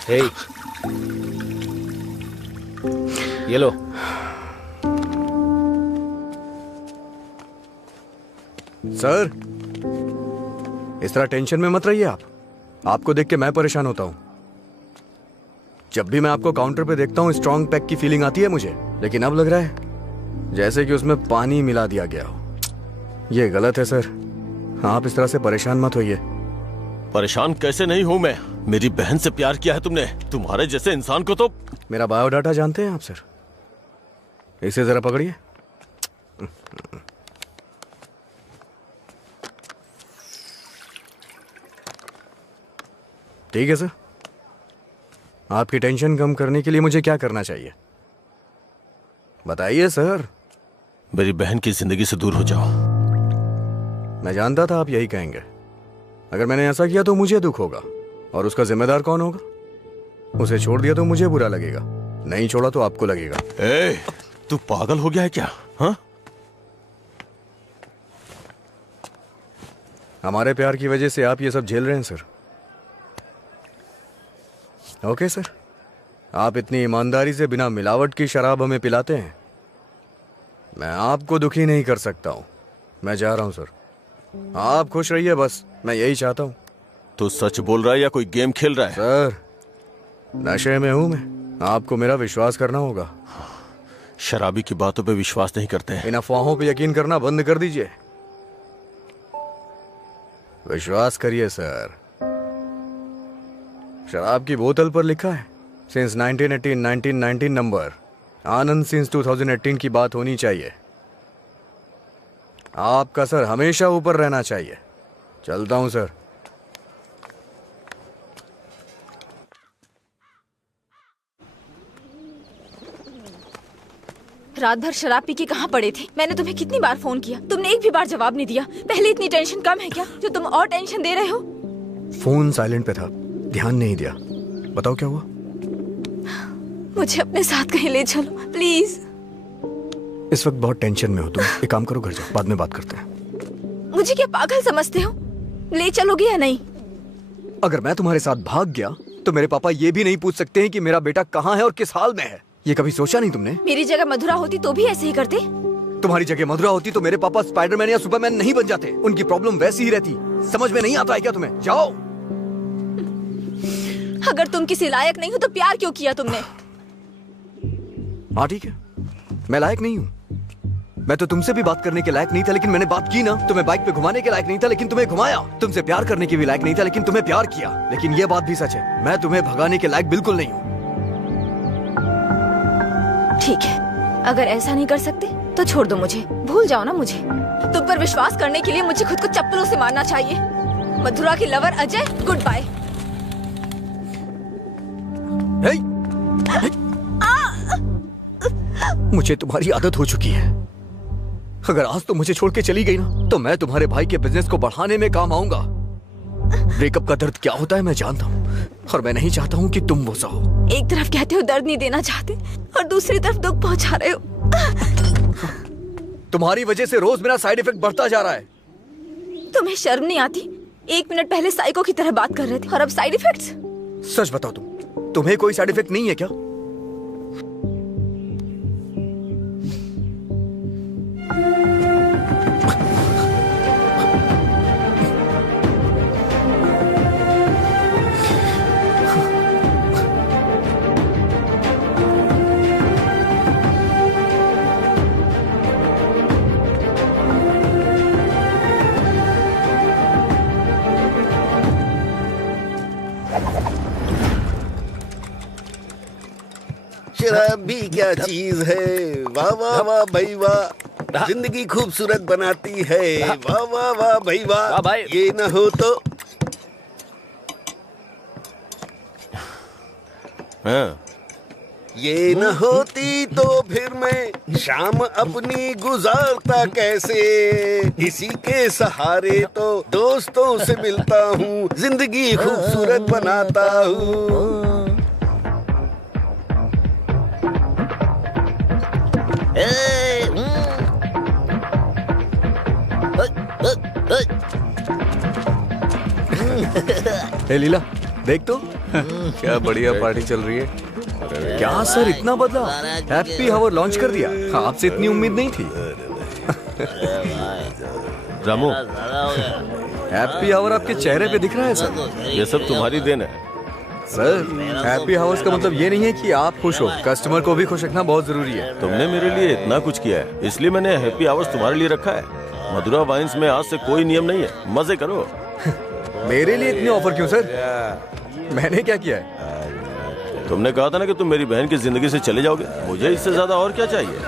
हे, ये लो। सर, इस तरह टेंशन में मत रहिए आप। आपको देख के मैं परेशान होता हूं। जब भी मैं आपको काउंटर पे देखता हूँ स्ट्रॉन्ग पैक की फीलिंग आती है मुझे, लेकिन अब लग रहा है जैसे कि उसमें पानी मिला दिया गया हो। ये गलत है सर, आप इस तरह से परेशान मत होइए। परेशान कैसे नहीं हूं मैं? मेरी बहन से प्यार किया है तुमने। तुम्हारे जैसे इंसान को तो। मेरा बायोडाटा जानते हैं आप सर? इसे जरा पकड़िए। ठीक है सर, आपकी टेंशन कम करने के लिए मुझे क्या करना चाहिए बताइए सर। मेरी बहन की जिंदगी से दूर हो जाओ। मैं जानता था आप यही कहेंगे। अगर मैंने ऐसा किया तो मुझे दुख होगा, और उसका जिम्मेदार कौन होगा? उसे छोड़ दिया तो मुझे बुरा लगेगा, नहीं छोड़ा तो आपको लगेगा। तू पागल हो गया है क्या? हाँ? हमारे प्यार की वजह से आप ये सब झेल रहे हैं सर। ओके सर, आप इतनी ईमानदारी से बिना मिलावट की शराब हमें पिलाते हैं, मैं आपको दुखी नहीं कर सकता हूं। मैं जा रहा हूं सर, आप खुश रहिए बस, मैं यही चाहता हूं। तो सच बोल रहा है या कोई गेम खेल रहा है? सर, नशे में हूं मैं, आपको मेरा विश्वास करना होगा। शराबी की बातों पे विश्वास नहीं करते हैं। इन अफवाहों पे यकीन करना बंद कर दीजिए, विश्वास करिए सर। शराब की बोतल पर लिखा है सिंस 1918 नंबर, आनंद सिंस 2018 की बात होनी चाहिए। आपका सर हमेशा ऊपर रहना चाहिए। चलता हूं सर। रात भर शराब पी के कहाँ पड़े थे? मैंने तुम्हें कितनी बार फोन किया, तुमने एक भी बार जवाब नहीं दिया। पहले इतनी टेंशन कम है क्या जो तुम और टेंशन दे रहे हो? फोन साइलेंट पे था, ध्यान नहीं दिया। बताओ क्या हुआ? मुझे अपने साथ कहीं ले चलो प्लीज। इस वक्त बहुत टेंशन में हो तुम, एक काम करो घर जाओ, बाद में बात करते हैं। मुझे क्या पागल समझते हो? ले चलोगे या नहीं? अगर मैं तुम्हारे साथ भाग गया तो मेरे पापा ये भी नहीं पूछ सकते हैं कि मेरा बेटा कहाँ है और किस हाल में है। ये कभी सोचा नहीं तुमने? मेरी जगह मधुरा होती तो भी ऐसे ही करते। तुम्हारी जगह मधुरा होती तो मेरे पापा स्पाइडरमैन या सुपरमैन नहीं बन जाते। उनकी प्रॉब्लम वैसी ही रहती। समझ में नहीं आता है क्या तुम्हें? जाओ। अगर तुम किसी लायक नहीं हो तो प्यार क्यों किया तुमने? हाँ ठीक है, मैं लायक नहीं हूँ, मैं तो तुमसे भी बात करने के लायक नहीं था, लेकिन मैंने बात की ना। तुम्हें बाइक पे घुमाने के लायक नहीं था, लेकिन तुम्हें घुमाया। तुमसे प्यार करने के भी लायक नहीं था, लेकिन तुम्हें प्यार किया। लेकिन ये बात भी सच है, मैं तुम्हें भगाने के लायक बिल्कुल नहीं हूँ। ठीक है, अगर ऐसा नहीं कर सकते तो छोड़ दो मुझे, भूल जाओ ना मुझे। तुम पर विश्वास करने के लिए मुझे खुद को चप्पलों से मारना चाहिए। मधुरा की लवर अजय, गुड बाय। मुझे तुम्हारी आदत हो चुकी है। अगर आज तुम मुझे छोड़ के चली गई ना, तो मैं तुम्हारे भाई के बिजनेस को बढ़ाने में काम आऊंगा। ब्रेकअप का दर्द क्या होता है मैं जानता हूँ, और मैं नहीं चाहता हूँ कि तुम वो सहो। एक तरफ कहते हो दर्द नहीं देना चाहते, और दूसरी तरफ दुख पहुंचा रहे हो। तुम्हारी वजह से रोज मेरा साइड इफेक्ट बढ़ता जा रहा है। तुम्हें शर्म नहीं आती? 1 मिनट पहले साइको की तरह बात कर रहे थे, और अब साइड इफेक्ट्स? सच बताओ, तुम्हें कोई साइड इफेक्ट नहीं है क्या? शराब भी क्या चीज है, वाह वाह वाह भाई वाह, जिंदगी खूबसूरत बनाती है, वाह वाह वाह भाई वाह। ये न हो तो ये न होती तो फिर मैं शाम अपनी गुजारता कैसे। इसी के सहारे तो दोस्तों से मिलता हूँ, जिंदगी खूबसूरत बनाता हूँ। हे लीला, देख तो क्या बढ़िया पार्टी चल रही है। क्या सर इतना बदला? हैप्पी आवर लॉन्च कर दिया, आपसे इतनी उम्मीद नहीं थी। रामू, हैप्पी आवर आपके चेहरे पे दिख रहा है सर। ये सब तुम्हारी देन है सर। हैप्पी आवर्स का मतलब ये नहीं है कि आप खुश हो, कस्टमर को भी खुश रखना बहुत जरूरी है। तुमने मेरे लिए इतना कुछ किया है, इसलिए मैंने हैप्पी आवर्स तुम्हारे लिए रखा है। मधुरा वाइन्स में आज से कोई नियम नहीं है, मजे करो। मेरे लिए इतने ऑफर क्यों सर? मैंने क्या किया है? तुमने कहा था ना कि तुम मेरी बहन की जिंदगी से चले जाओगे, मुझे इससे ज्यादा और क्या चाहिए?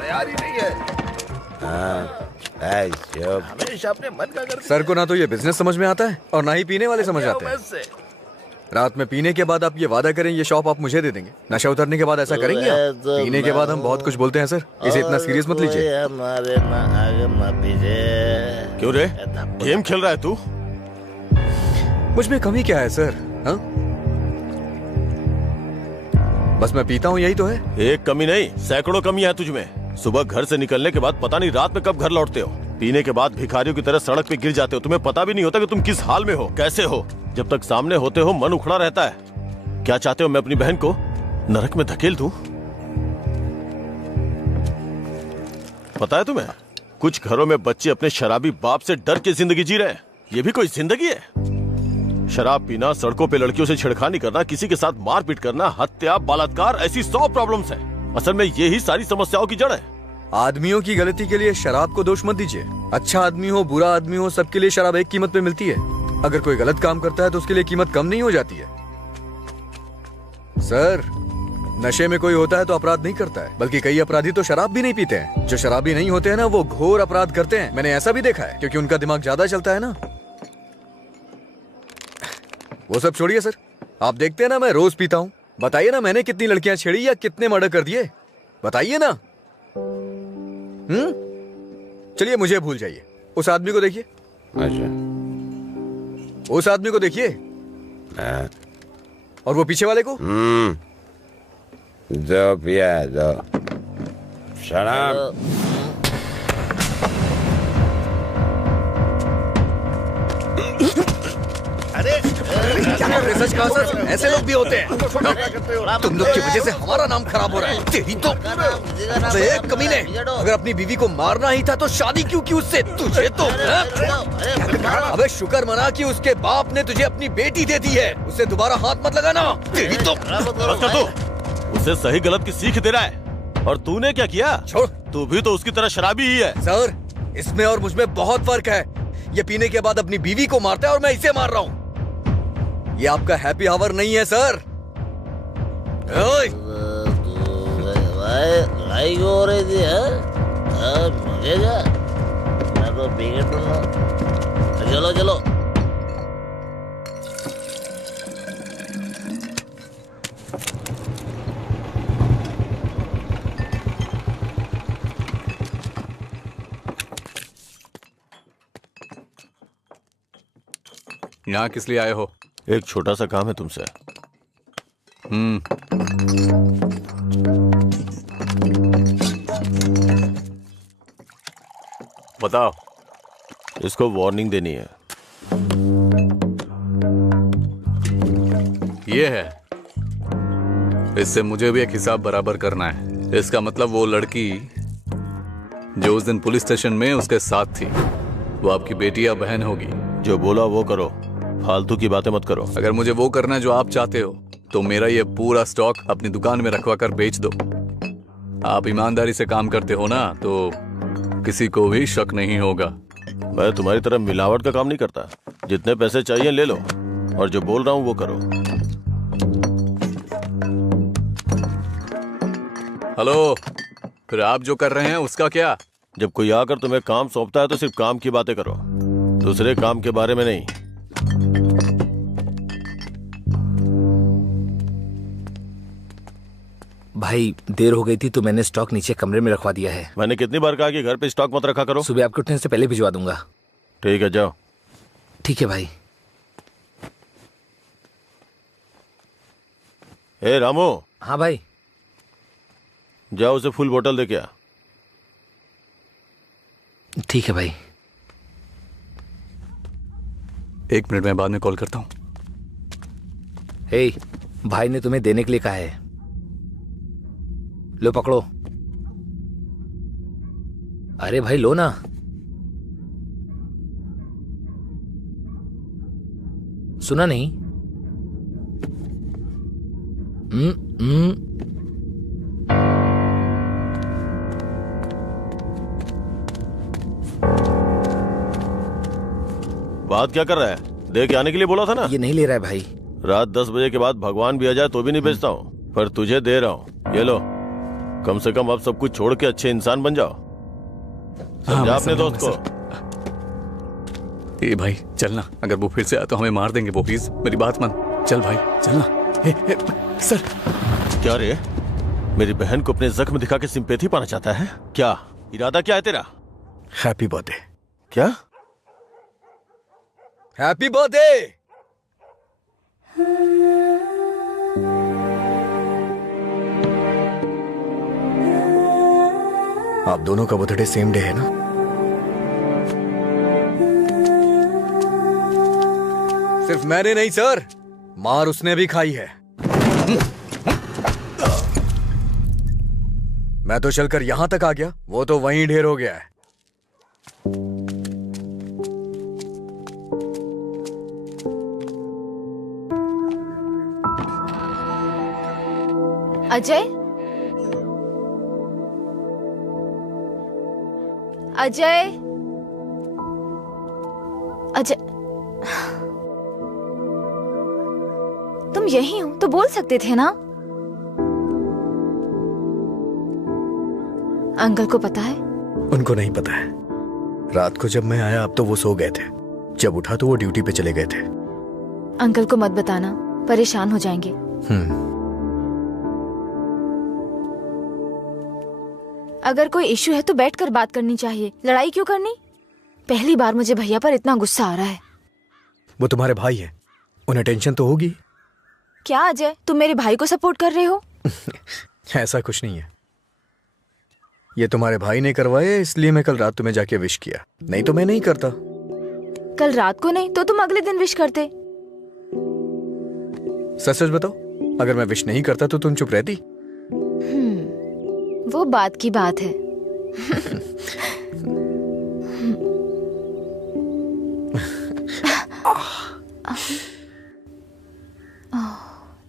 तैयार ही नहीं है। हमेशा अपने मन का करते। सर को ना तो ये बिजनेस समझ में आता है, और ना ही पीने वाले समझ आते हैं। रात में पीने के बाद आप ये वादा करें ये शॉप आप मुझे दे देंगे। नशा उतरने के बाद ऐसा करेंगे आप? पीने के बाद हम बहुत कुछ बोलते हैं सर, इसे इतना सीरियस मत लीजिए। क्यों रे, गेम खेल रहा है तू? मुझ में कमी क्या है सर? हा? बस मैं पीता हूँ, यही तो है। एक कमी नहीं, सैकड़ों कमियां हैं तुझमें। सुबह घर से निकलने के बाद पता नहीं रात में कब घर लौटते हो। पीने के बाद भिखारियों की तरह सड़क पे गिर जाते हो। तुम्हें पता भी नहीं होता कि तुम किस हाल में हो, कैसे हो। जब तक सामने होते हो मन उखड़ा रहता है। क्या चाहते हो मैं अपनी बहन को नरक में धकेल दूं? पता है तुम्हें, कुछ घरों में बच्चे अपने शराबी बाप से डर के जिंदगी जी रहे हैं। ये भी कोई जिंदगी है? शराब पीना, सड़कों पे लड़कियों से छेड़खानी करना, किसी के साथ मारपीट करना, हत्या, बलात्कार, ऐसी 100 प्रॉब्लम्स हैं। असल में यही सारी समस्याओं की जड़ है। आदमियों की गलती के लिए शराब को दोष मत दीजिए। अच्छा आदमी हो, बुरा आदमी हो, सबके लिए शराब एक कीमत पे मिलती है। अगर कोई गलत काम करता है तो उसके लिए कीमत कम नहीं हो जाती है। सर, नशे में कोई होता है तो अपराध नहीं करता है, बल्कि कई अपराधी तो शराब भी नहीं पीते हैं। जो शराबी नहीं होते हैं ना, वो घोर अपराध करते हैं। मैंने ऐसा भी देखा है, क्योंकि उनका दिमाग ज्यादा चलता है ना। वो सब छोड़िए सर, आप देखते हैं ना मैं रोज पीता हूँ। बताइए ना मैंने कितनी लड़कियां छेड़ी या कितने मर्डर कर दिए, बताइए ना। चलिए मुझे भूल जाइए, उस आदमी को देखिए। अच्छा, उस आदमी को देखिए, और वो पीछे वाले को। जो पिया जो शराब। अरे क्या कर रहे? सच कहा सर, ऐसे लोग भी होते हैं। तुम लोग की वजह से हमारा नाम खराब हो रहा है। तेरी तो कमीने, अगर अपनी बीवी को मारना ही था तो शादी क्यों की उससे? तुझे तो अबे शुक्र मना कि उसके बाप ने तुझे अपनी बेटी दे दी है। उससे दोबारा हाथ मत लगाना। तेरी तो उसे सही गलत की सीख दे रहा है। और तूने क्या किया? छोड़। तू भी तो उसकी तरह शराबी ही है। सर, इसमें और मुझमें बहुत फर्क है। ये पीने के बाद अपनी बीवी को मारता है और मैं इसे मार रहा हूँ। ये आपका हैप्पी आवर नहीं है सर। लड़ाई क्यों हो रही थी? मुझे क्या, मैं तो पी के टूंगा। चलो चलो। यहाँ किस लिए आए हो? एक छोटा सा काम है तुमसे। बताओ। इसको वार्निंग देनी है। ये है, इससे मुझे भी एक हिसाब बराबर करना है। इसका मतलब वो लड़की जो उस दिन पुलिस स्टेशन में उसके साथ थी, वो आपकी बेटी या बहन होगी। जो बोला वो करो, फालतू की बातें मत करो। अगर मुझे वो करना है जो आप चाहते हो तो मेरा ये पूरा स्टॉक अपनी दुकान में रखवा कर बेच दो। आप ईमानदारी से काम करते हो ना, तो किसी को भी शक नहीं होगा। मैं तुम्हारी तरह मिलावट का काम नहीं करता। जितने पैसे चाहिए ले लो, और जो बोल रहा हूँ वो करो। हेलो, फिर आप जो कर रहे हैं उसका क्या? जब कोई आकर तुम्हें काम सौंपता है तो सिर्फ काम की बातें करो, दूसरे काम के बारे में नहीं। भाई देर हो गई थी तो मैंने स्टॉक नीचे कमरे में रखवा दिया है। मैंने कितनी बार कहा कि घर पे स्टॉक मत रखा करो। सुबह आपके उठने से पहले भिजवा दूंगा। ठीक है, जाओ। ठीक है भाई। ए रामू। हाँ भाई। जाओ उसे फुल बोतल दे के आ। ठीक है भाई। 1 मिनट में बाद में कॉल करता हूँ। हे, भाई ने तुम्हें देने के लिए कहा है। लो पकड़ो। अरे भाई लो ना। सुना नहीं? बात क्या कर रहा है? दे के आने के लिए बोला था ना। ये नहीं ले रहा है भाई। रात 10 बजे के बाद भगवान भी आ जाए तो भी नहीं भेजता हूँ, पर तुझे दे रहा हूँ। ये लो, कम से कम अब सब कुछ छोड़ के अच्छे इंसान बन जाओ। समझा अपने दोस्त को। ए भाई चलना, अगर वो फिर से आया तो हमें मार देंगे वो। प्लीज मेरी बात मान। चल भाई चलना। सर। क्या रे, मेरी बहन को अपने जख्म दिखा के सिंपैथी पाना चाहता है क्या? इरादा क्या है तेरा? Happy birthday. क्या? Happy birthday. आप दोनों का बर्थडे सेम डे है ना? सिर्फ मैंने नहीं सर, मार उसने भी खाई है। मैं तो चलकर यहां तक आ गया, वो तो वहीं ढेर हो गया है। अजय, अजय, अजय, तुम यही हो तो बोल सकते थे ना। अंकल को पता है? उनको नहीं पता है। रात को जब मैं आया अब तो वो सो गए थे, जब उठा तो वो ड्यूटी पे चले गए थे। अंकल को मत बताना, परेशान हो जाएंगे। अगर कोई इशू है तो बैठकर बात करनी चाहिए, लड़ाई क्यों करनी? पहली बार मुझे भैया पर इतना गुस्सा आ रहा है। वो तुम्हारे भाई हैं, उन्हें टेंशन तो होगी। क्या अजय, तुम मेरे भाई को सपोर्ट कर रहे हो? ऐसा कुछ नहीं है। ये तुम्हारे भाई ने करवाया इसलिए मैं कल रात तुम्हें जाके विश किया, नहीं तो मैं नहीं करता। कल रात को नहीं तो तुम अगले दिन विश करते। सच सच बताओ, अगर मैं विश नहीं करता तो तुम चुप रहती? वो बात की बात है।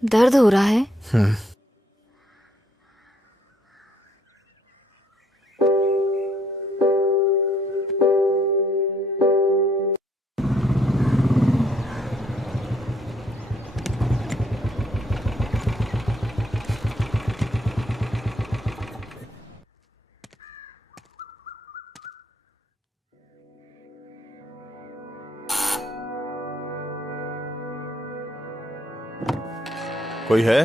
दर्द हो रहा है? कोई है?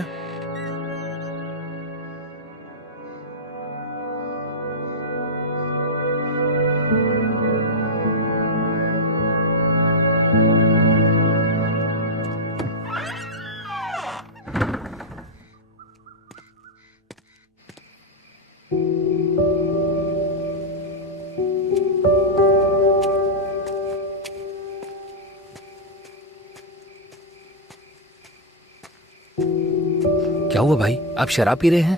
क्या हुआ भाई, आप शराब पी रहे हैं?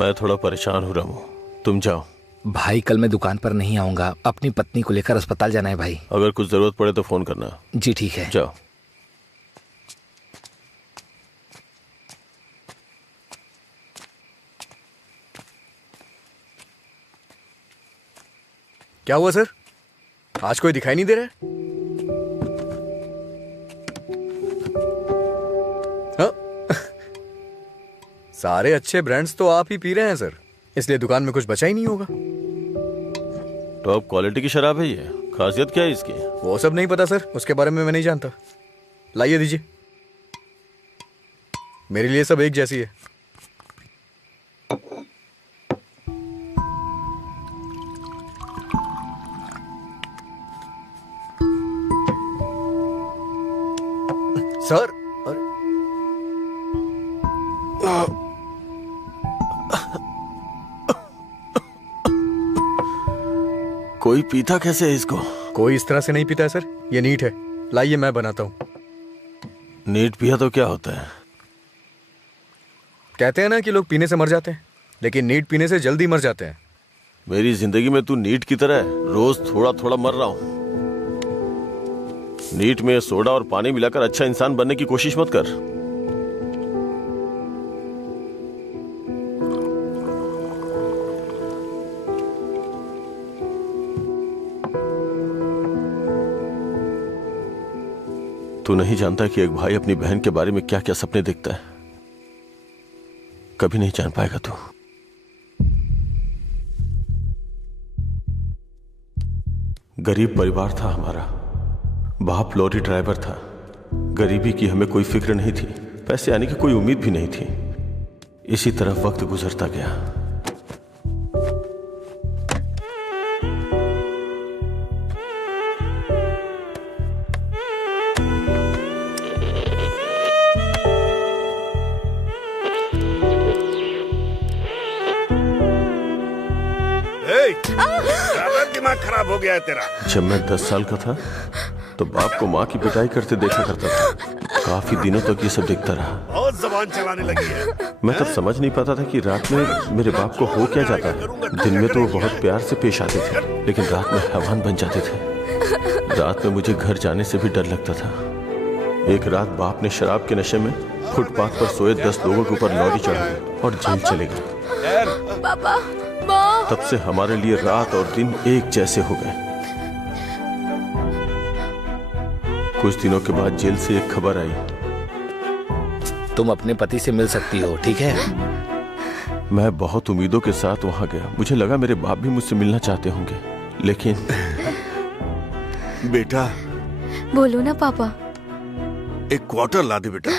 मैं थोड़ा परेशान हो रहा हूँ, तुम जाओ। भाई कल मैं दुकान पर नहीं आऊंगा, अपनी पत्नी को लेकर अस्पताल जाना है भाई। अगर कुछ जरूरत पड़े तो फोन करना। जी ठीक है, जाओ। क्या हुआ सर, आज कोई दिखाई नहीं दे रहा है? सारे अच्छे ब्रांड्स तो आप ही पी रहे हैं सर, इसलिए दुकान में कुछ बचा ही नहीं होगा। टॉप क्वालिटी की शराब है ये, खासियत क्या है इसकी? वो सब नहीं पता सर, उसके बारे में मैं नहीं जानता। लाइए दीजिए, मेरे लिए सब एक जैसी है। सर कोई पीता कैसे है इसको? कोई इस तरह से नहीं पीता है सर, ये नीट है। लाइए मैं बनाता हूं। नीट पिया तो क्या होता है? कहते हैं ना कि लोग पीने से मर जाते हैं, लेकिन नीट पीने से जल्दी मर जाते हैं। मेरी जिंदगी में तू नीट की तरह है, रोज थोड़ा थोड़ा मर रहा हूं। नीट में सोडा और पानी मिलाकर अच्छा इंसान बनने की कोशिश मत कर। तू नहीं जानता कि एक भाई अपनी बहन के बारे में क्या क्या सपने देखता है। कभी नहीं जान पाएगा तू। गरीब परिवार था हमारा, बाप लॉरी ड्राइवर था। गरीबी की हमें कोई फिक्र नहीं थी, पैसे आने की कोई उम्मीद भी नहीं थी। इसी तरह वक्त गुजरता गया। दिमाग खराब हो गया है तेरा। जब मैं 10 साल का था तो बाप को माँ की पिटाई करते देखा करता था। काफी दिनों तक ये सब देखता रहा। बहुत जबान चलाने लगी है। मैं तब समझ नहीं पाता था कि रात में मेरे बाप को हो क्या जाता है। दिन में तो वो बहुत प्यार से पेश आते थे, लेकिन रात में हैवान बन जाते थे। रात में मुझे घर जाने से भी डर लगता था। एक रात बाप ने शराब के नशे में फुटपाथ पर सोए 10 लोगों के ऊपर लॉरी चढ़ा दी और जेल चले गए। पापा, तब से हमारे लिए रात और दिन एक जैसे हो गए। कुछ दिनों के बाद जेल से एक खबर आई, तुम अपने पति से मिल सकती हो, ठीक है? मैं बहुत उम्मीदों के साथ वहां गया। मुझे लगा मेरे बाप भी मुझसे मिलना चाहते होंगे, लेकिन बेटा। बोलो ना पापा। एक क्वार्टर ला दे बेटा।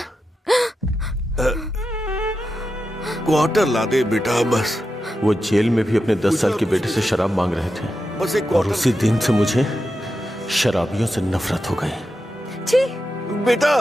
क्वार्टर ला दे बेटा बस। वो जेल में भी अपने 10 साल के बेटे से शराब मांग रहे थे, बस एक और उसी दिन से मुझे शराबियों से नफरत हो गई। जी बेटा।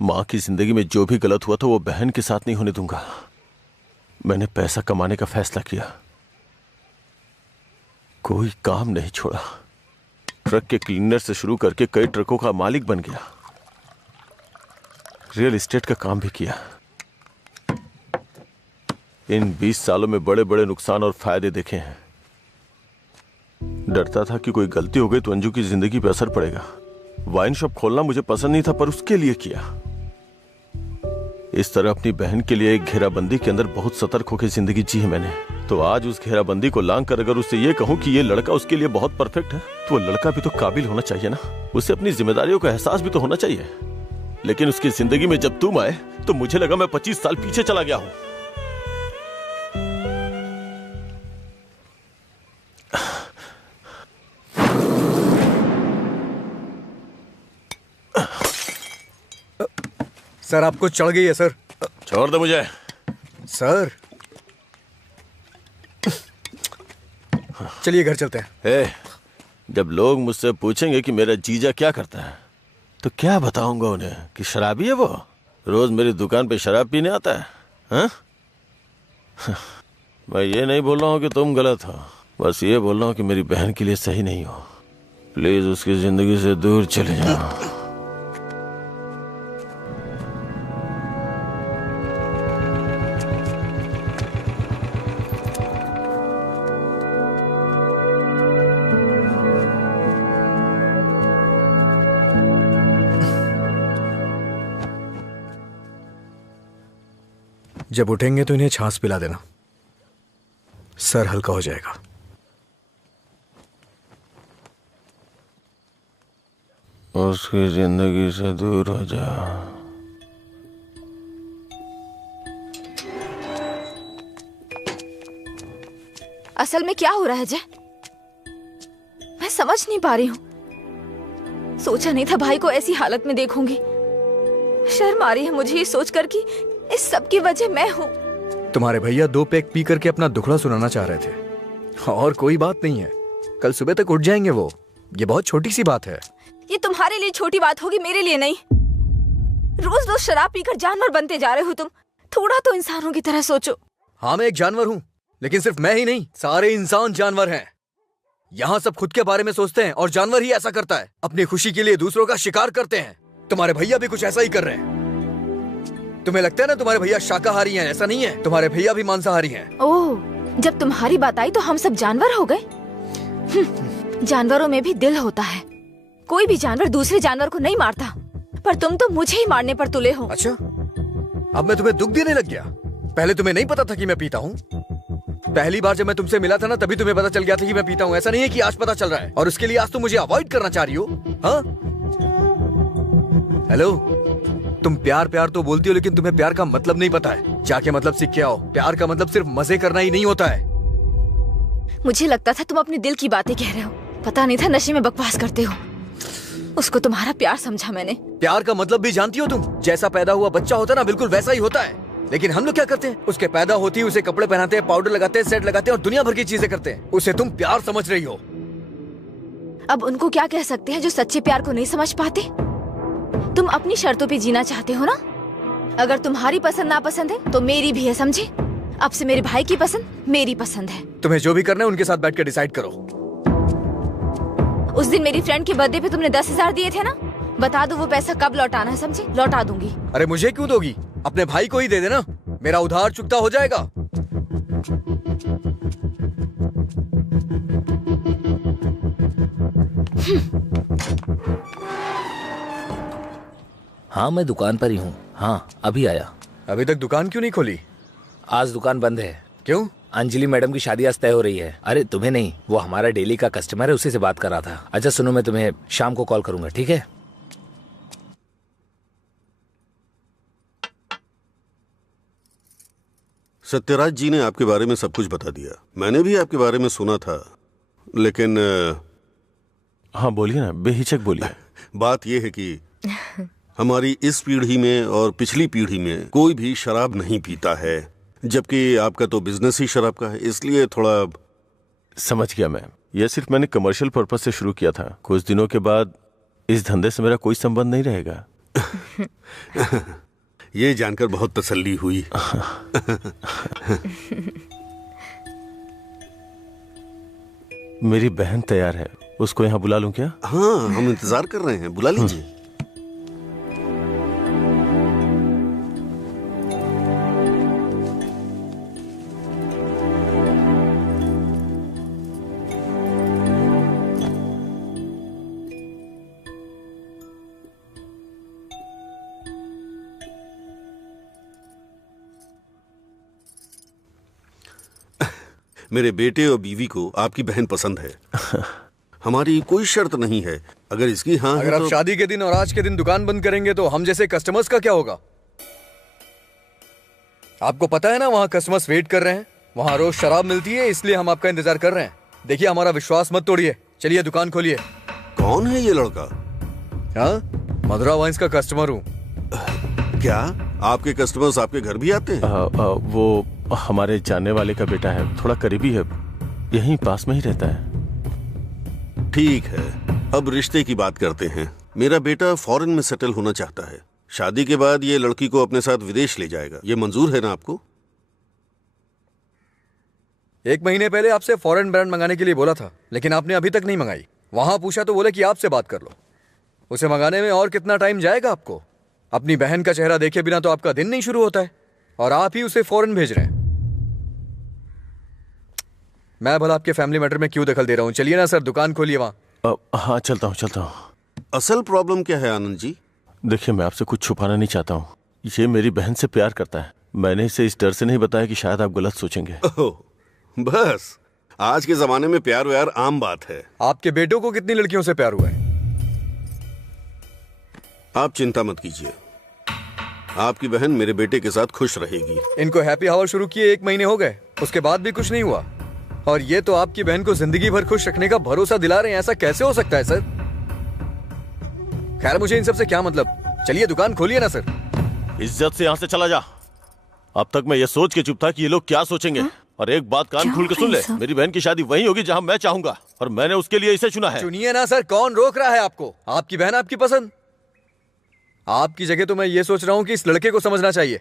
माँ की जिंदगी में जो भी गलत हुआ था वो बहन के साथ नहीं होने दूंगा। मैंने पैसा कमाने का फैसला किया, कोई काम नहीं छोड़ा। ट्रक के क्लीनर से शुरू करके कई ट्रकों का मालिक बन गया। रियल एस्टेट का काम भी किया। इन 20 सालों में बड़े बड़े नुकसान और फायदे देखे हैं। डरता था कि कोई गलती हो गई तो अंजू की जिंदगी पे असर पड़ेगा। वाइन शॉप खोलना मुझे पसंद नहीं था, पर उसके लिए किया। इस तरह अपनी बहन के लिए एक घेराबंदी के अंदर बहुत सतर्क होकर जिंदगी जी है मैंने। तो आज उस घेराबंदी को लांग कर अगर उससे ये कहूं कि ये लड़का उसके लिए बहुत परफेक्ट है, तो वो लड़का भी तो काबिल होना चाहिए ना। उसे अपनी जिम्मेदारियों का एहसास भी तो होना चाहिए। लेकिन उसकी जिंदगी में जब तुम आए तो मुझे लगा मैं 25 साल पीछे चला गया हूं। सर आपको चढ़ गई है सर। छोड़ दो मुझे। सर चलिए घर चलते हैं। जब लोग मुझसे पूछेंगे कि मेरा जीजा क्या करता है तो क्या बताऊंगा उन्हें कि शराबी है वो, रोज मेरी दुकान पे शराब पीने आता है। हाँ? मैं ये नहीं बोल रहा हूँ कि तुम गलत हो, बस ये बोल रहा हूँ कि मेरी बहन के लिए सही नहीं हो। प्लीज उसकी जिंदगी से दूर चले जाओ। जब उठेंगे तो इन्हें छाछ पिला देना, सर हल्का हो जाएगा। उसकी जिंदगी से दूर हो जा। असल में क्या हो रहा है जय, मैं समझ नहीं पा रही हूँ। सोचा नहीं था भाई को ऐसी हालत में देखूंगी। शर्म आ रही है मुझे ये सोचकर कि इस सब की वजह मैं हूँ। तुम्हारे भैया 2 पैक पी करके अपना दुखड़ा सुनाना चाह रहे थे और कोई बात नहीं है, कल सुबह तक उठ जाएंगे वो। ये बहुत छोटी सी बात है। ये तुम्हारे लिए छोटी बात होगी, मेरे लिए नहीं। रोज रोज शराब पीकर जानवर बनते जा रहे हो तुम। थोड़ा तो इंसानों की तरह सोचो। हाँ मैं एक जानवर हूँ, लेकिन सिर्फ मैं ही नहीं, सारे इंसान जानवर हैं। यहाँ सब खुद के बारे में सोचते हैं और जानवर ही ऐसा करता है, अपनी खुशी के लिए दूसरों का शिकार करते हैं। तुम्हारे भैया भी कुछ ऐसा ही कर रहे हैं। तुम्हें लगता है ना तुम्हारे भैया शाकाहारी हैं, ऐसा नहीं है, तुम्हारे भैया भी मांसाहारी हैं। ओह, जब तुम्हारी बात आई तो हम सब जानवर हो गए। जानवरों में भी दिल होता है। कोई भी जानवर दूसरे जानवर को नहीं मारता, पर तुम तो मुझे ही मारने पर तुले हो। अच्छा, अब मैं तुम्हें दुख देने लग गया? पहले तुम्हें नहीं पता था कि मैं पीता हूँ? पहली बार जब मैं तुमसे मिला था ना, तभी तुम्हें पता चल गया था कि मैं पीता हूँ। ऐसा नहीं है कि आज पता चल रहा है और उसके लिए आज तुम मुझे अवॉइड करना चाह रही हो। हाँ हेलो, तुम प्यार प्यार तो बोलती हो, लेकिन तुम्हें प्यार का मतलब नहीं पता है। जाके मतलब सीख के आओ। प्यार का मतलब सिर्फ मजे करना ही नहीं होता है। मुझे लगता था तुम अपने दिल की बातें कह रहे हो, पता नहीं था नशे में बकवास करते हो। उसको तुम्हारा प्यार समझा मैंने। प्यार का मतलब भी जानती हो तुम? जैसा पैदा हुआ बच्चा होता है ना, बिल्कुल वैसा ही होता है। लेकिन हम लोग क्या करते हैं, उसके पैदा होती है उसे कपड़े पहनाते हैं, पाउडर लगाते हैं, सेट लगाते हैं और दुनिया भर की चीजें करते हैं। उसे तुम प्यार समझ रही हो। अब उनको क्या कह सकते हैं जो सच्चे प्यार को नहीं समझ पाते? तुम अपनी शर्तों पे जीना चाहते हो ना। अगर तुम्हारी पसंद नापसंद है तो मेरी भी है, समझे? अब से मेरे भाई की पसंद मेरी पसंद है। तुम्हें जो भी करना है उनके साथ बैठ कर डिसाइड करो। उस दिन मेरी फ्रेंड के बर्थडे पे तुमने 10,000 दिए थे ना, बता दो वो पैसा कब लौटाना है, समझे? लौटा दूंगी। अरे मुझे क्यों दोगी? अपने भाई को ही दे देना, मेरा उधार चुकता हो जाएगा। हाँ मैं दुकान पर ही हूँ। हाँ अभी आया। अभी तक दुकान क्यों नहीं खोली? आज दुकान बंद है। क्यों? अंजलि मैडम की शादी आज तय हो रही है। अरे तुम्हें नहीं, वो हमारा डेली का कस्टमर है, उसी से बात कर रहा था। अच्छा सुनो, मैं तुम्हें शाम को कॉल करूंगा, ठीक है? सत्यराज जी ने आपके बारे में सब कुछ बता दिया। मैंने भी आपके बारे में सुना था, लेकिन हाँ बोलिए ना, बेहिचक बोलिए। बात यह है कि हमारी इस पीढ़ी में और पिछली पीढ़ी में कोई भी शराब नहीं पीता है, जबकि आपका तो बिजनेस ही शराब का है, इसलिए थोड़ा। समझ गया मैं। यह सिर्फ मैंने कमर्शियल पर्पज से शुरू किया था। कुछ दिनों के बाद इस धंधे से मेरा कोई संबंध नहीं रहेगा। ये जानकर बहुत तसल्ली हुई। मेरी बहन तैयार है, उसको यहाँ बुला लूं क्या? हाँ हम इंतजार कर रहे हैं, बुला लीजिए। मेरे बेटे और बीवी को आपकी बहन पसंद है। हमारी कोई शर्त नहीं है। अगर इसकी हाँ अगर है आप तो... शादी के दिन और आज के दिन दुकान बंद करेंगे तो हम जैसे कस्टमर्स का क्या होगा? आपको पता है ना वहाँ कस्टमर्स वेट कर रहे हैं, वहाँ रोज शराब मिलती है, इसलिए हम आपका इंतजार कर रहे हैं। देखिए हमारा विश्वास मत तोड़िए, चलिए दुकान खोलिए। कौन है ये लड़का? हाँ, मधुरा वाइन्स का कस्टमर हूँ। क्या आपके कस्टमर्स आपके घर भी आते हैं? वो हमारे जानने वाले का बेटा है, थोड़ा करीबी है, यहीं पास में ही रहता है। ठीक है, अब रिश्ते की बात करते हैं। मेरा बेटा फॉरेन में सेटल होना चाहता है। शादी के बाद ये लड़की को अपने साथ विदेश ले जाएगा। ये मंजूर है ना आपको? 1 महीने पहले आपसे फॉरेन ब्रांड मंगाने के लिए बोला था, लेकिन आपने अभी तक नहीं मंगाई। वहां पूछा तो बोले कि आपसे बात कर लो। उसे मंगाने में और कितना टाइम जाएगा आपको? अपनी बहन का चेहरा देखे बिना तो आपका दिन नहीं शुरू होता है, और आप ही उसे फॉरेन भेज रहे हैं। मैं भला आपके फैमिली मैटर में क्यों दखल दे रहा हूँ? चलिए ना सर, दुकान खोलिए वहां। हाँ चलता हूँ। असल प्रॉब्लम क्या है आनंद जी? देखिए, मैं आपसे कुछ छुपाना नहीं चाहता हूँ। ये मेरी बहन से प्यार करता है। मैंने इसे इस डर से नहीं बताया कि शायद आप गलत सोचेंगे। बस, आज के जमाने में प्यार व्यार आम बात है। आपके बेटों को कितनी लड़कियों से प्यार हुआ है? आप चिंता मत कीजिए, आपकी बहन मेरे बेटे के साथ खुश रहेगी। इनको हैप्पी आवर शुरू किए 1 महीने हो गए, उसके बाद भी कुछ नहीं हुआ, और ये तो आपकी बहन को जिंदगी भर खुश रखने का भरोसा दिला रहे हैं। ऐसा कैसे हो सकता है सर? खैर, मुझे इन सब से क्या मतलब, चलिए दुकान खोलिए ना सर। इज्जत से यहाँ से चला जा। अब तक मैं ये सोच के चुप था कि ये लोग क्या सोचेंगे। और एक बात कान खोल के सुन ले, मेरी बहन की शादी वहीं होगी जहाँ मैं चाहूंगा, और मैंने उसके लिए इसे चुना है। चुनिए ना सर, कौन रोक रहा है आपको? आपकी बहन, आपकी पसंद। आपकी जगह तो मैं ये सोच रहा हूँ कि इस लड़के को समझना चाहिए।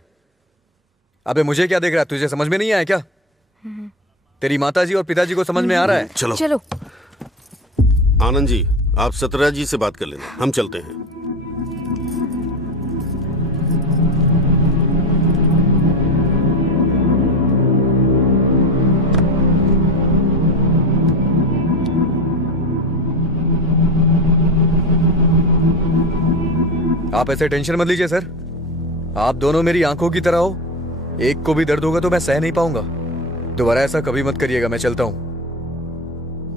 अबे मुझे क्या देख रहा है? तुझे समझ में नहीं आया क्या? तेरी माताजी और पिताजी को समझ में आ रहा है? चलो आनंद जी, आप सतरा जी से बात कर लेना, हम चलते हैं। आप ऐसे टेंशन मत लीजिए सर, आप दोनों मेरी आंखों की तरह हो। एक को भी दर्द होगा तो मैं सह नहीं पाऊंगा। दोबारा ऐसा कभी मत करिएगा। मैं चलता हूं,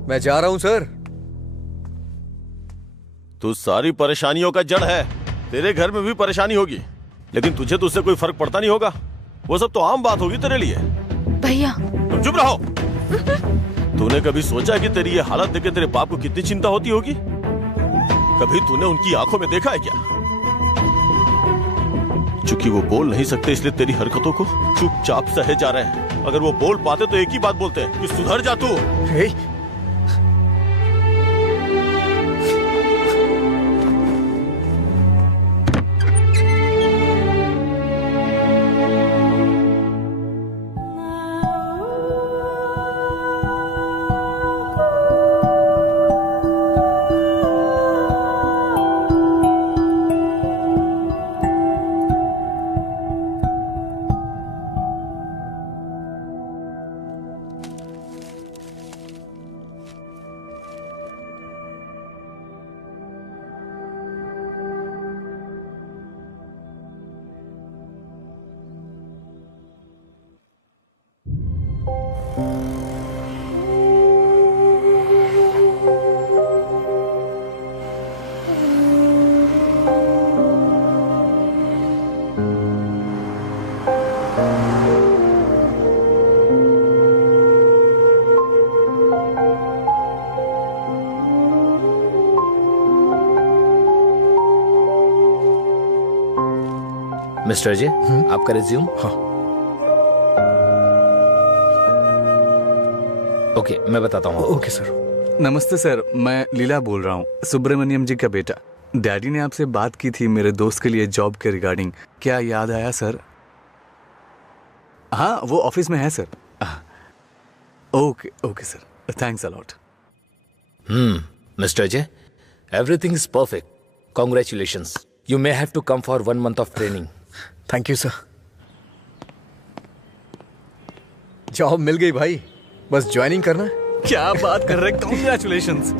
मैं जा रहा हूं सर। तू सारी परेशानियों का जड़ है। तेरे घर में भी परेशानी होगी, लेकिन तुझे तो उससे कोई फर्क पड़ता नहीं होगा। वो सब तो आम बात होगी तेरे लिए। भैया तुम चुप रहो। तूने कभी सोचा कि तेरी ये हालत देख के तेरे बाप को कितनी चिंता होती होगी? कभी तूने उनकी आंखों में देखा है क्या? चूंकि वो बोल नहीं सकते, इसलिए तेरी हरकतों को चुपचाप सहे जा रहे हैं। अगर वो बोल पाते तो एक ही बात बोलते हैं कि सुधर जा तू। मिस्टर अजय, आपका रिज्यूम। हाँ। ओके, मैं बताता हूँ। Okay sir. नमस्ते सर, मैं लीला बोल रहा हूँ, सुब्रमण्यम जी का बेटा। डैडी ने आपसे बात की थी मेरे दोस्त के लिए जॉब के रिगार्डिंग। क्या याद आया सर? हाँ, वो ऑफिस में है sir. Okay okay sir, thanks a lot. Mister Ajay, everything is perfect. Congratulations. You may have to come for 1 month of training. Thank you sir. Job मिल गई भाई, बस ज्वाइनिंग करना है। क्या बात कर रहे हैं, कॉन्ग्रेचुलेशंस।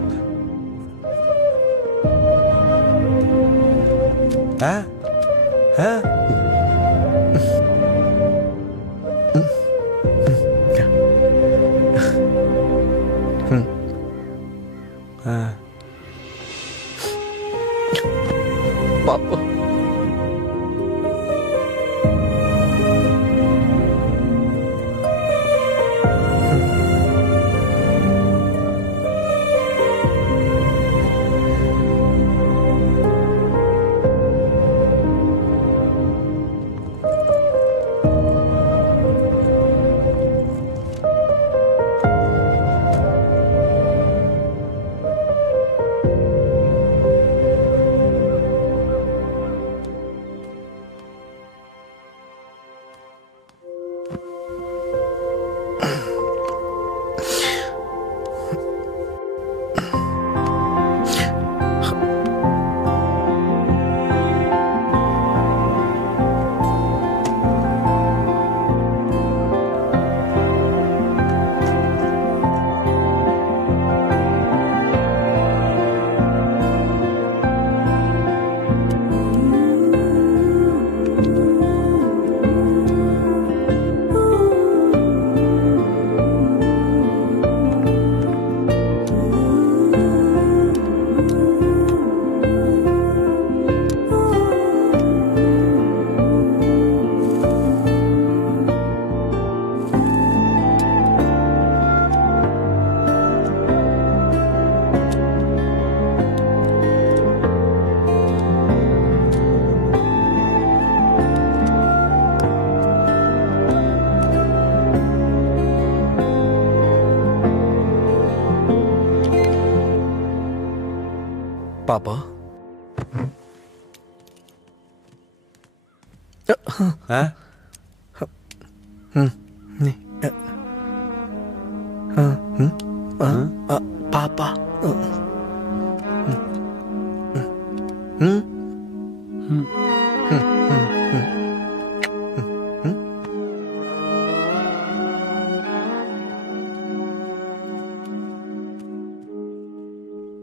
पापा। हाँ?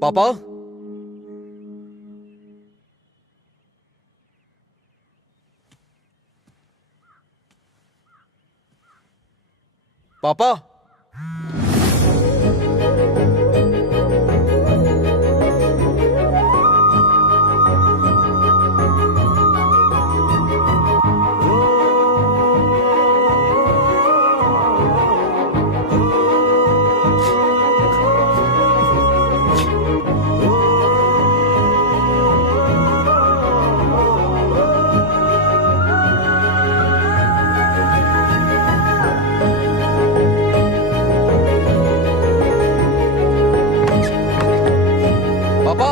पापा। पापा। पापा।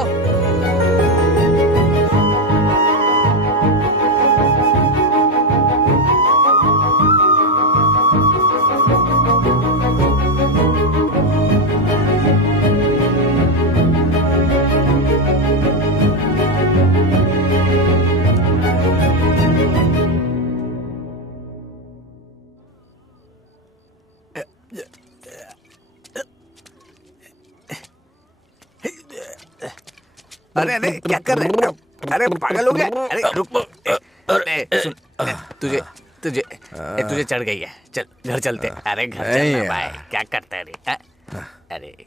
अरे अरे क्या कर रहे हैं? अरे पागल हो गया? अरे रुक, सुन, तुझे चढ़ गई है। चल घर चलते। अरे घर चलना भाई, क्या करता है रे? अरे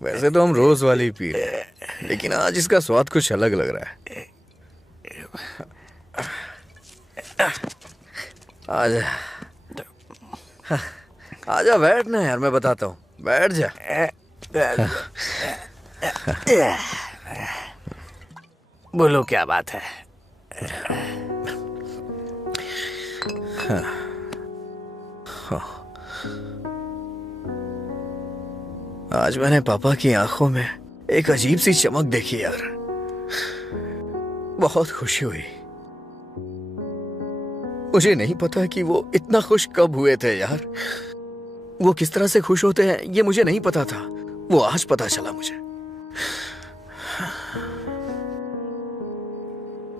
वैसे तो हम रोज वाली पी रहे हैं, लेकिन आज इसका स्वाद कुछ अलग लग रहा है। आजा आजा, बैठ ना यार, मैं बताता हूँ, बैठ जा। बोलो क्या बात है? आज मैंने पापा की आंखों में एक अजीब सी चमक देखी यार, बहुत खुशी हुई। मुझे नहीं पता कि वो इतना खुश कब हुए थे यार। वो किस तरह से खुश होते हैं ये मुझे नहीं पता था, वो आज पता चला मुझे।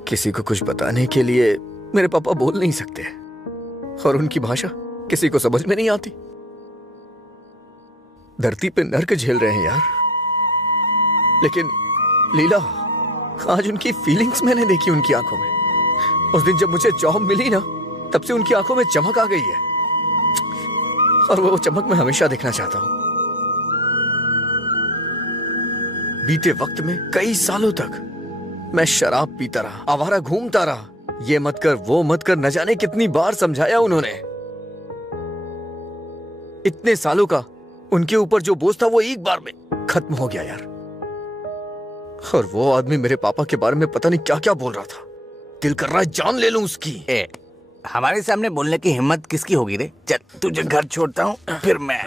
किसी को कुछ बताने के लिए मेरे पापा बोल नहीं सकते, और उनकी भाषा किसी को समझ में नहीं आती। धरती पे नर्क झेल रहे हैं यार, लेकिन लीला, आज उनकी फीलिंग्स मैंने देखी उनकी आंखों में। उस दिन जब मुझे जॉब मिली ना, तब से उनकी आंखों में चमक आ गई है, और वो चमक मैं हमेशा देखना चाहता हूं। बीते वक्त में कई सालों तक मैं शराब पीता रहा, आवारा घूमता रहा, ये मत कर वो मत कर, न जाने कितनी बार समझाया उन्होंने। इतने सालों का उनके ऊपर जो बोझ था वो एक बार में खत्म हो गया यार। और वो आदमी मेरे पापा के बारे में पता नहीं क्या क्या बोल रहा था। दिल कर रहा है जान ले लूं उसकी। हमारे सामने बोलने की हिम्मत किसकी होगी रे? चल तुझे घर छोड़ता हूँ, फिर मैं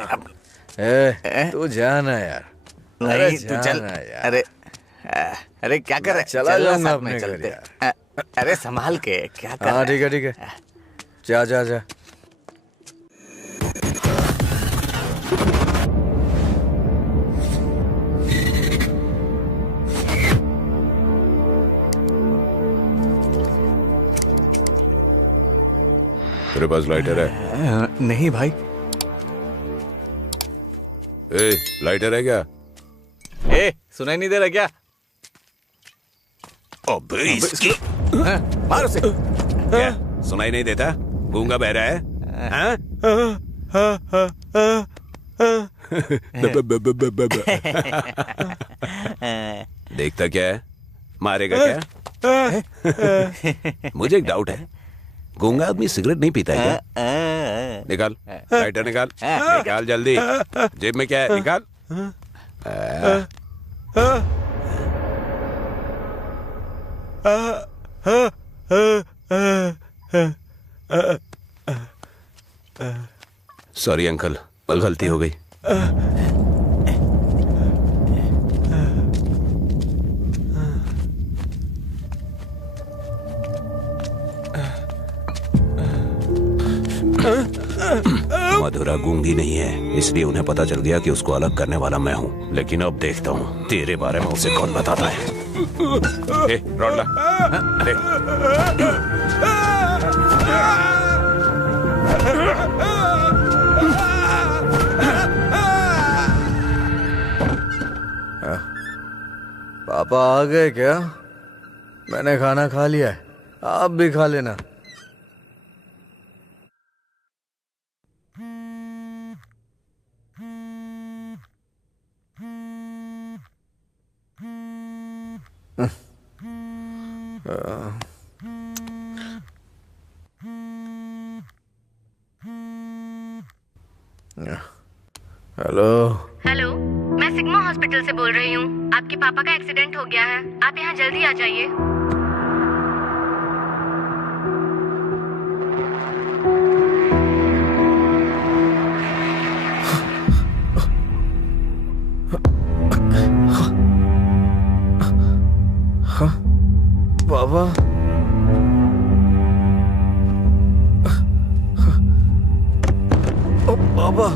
तू जाना यार। नहीं तू चल यार। अरे क्या कर रहा है? चला जाऊंगा अपने घर यार। अरे संभाल के, क्या कर? हाँ ठीक है, जा जा जा। तेरे पास लाइटर है? नहीं भाई। लाइटर है क्या? सुनाई नहीं दे रहा क्या? अबे इसकी मारो से। क्या सुनाई नहीं देता? गूंगा बहरा है? देखता क्या है? मारेगा क्या? मुझे एक डाउट है, गूंगा आदमी सिगरेट नहीं पीता है क्या? निकाल लाइटर, निकाल निकाल जल्दी। जेब में क्या है? निकाल। सॉरी अंकल, गलती हो गई। मधुरा गूंगी नहीं है, इसलिए उन्हें पता चल गया कि उसको अलग करने वाला मैं हूँ। लेकिन अब देखता हूँ तेरे बारे में उसे कौन बताता है। रॉड ला। ले। पापा आ गए क्या? मैंने खाना खा लिया है, आप भी खा लेना। हेलो। हेलो, मैं सिग्मा हॉस्पिटल से बोल रही हूँ। आपके पापा का एक्सीडेंट हो गया है, आप यहाँ जल्दी आ जाइए। बाबा, ओ बाबा,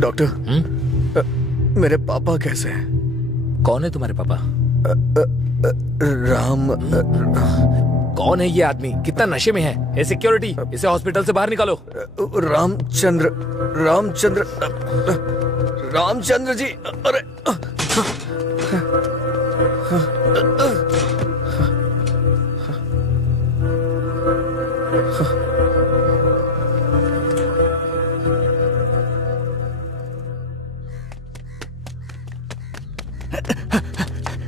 डॉक्टर, मेरे पापा कैसे हैं? कौन है तुम्हारे पापा? राम। कौन है ये आदमी? कितना नशे में है? ए सिक्योरिटी, इसे हॉस्पिटल से बाहर निकालो। रामचंद्र, रामचंद्र, रामचंद्र जी। अरे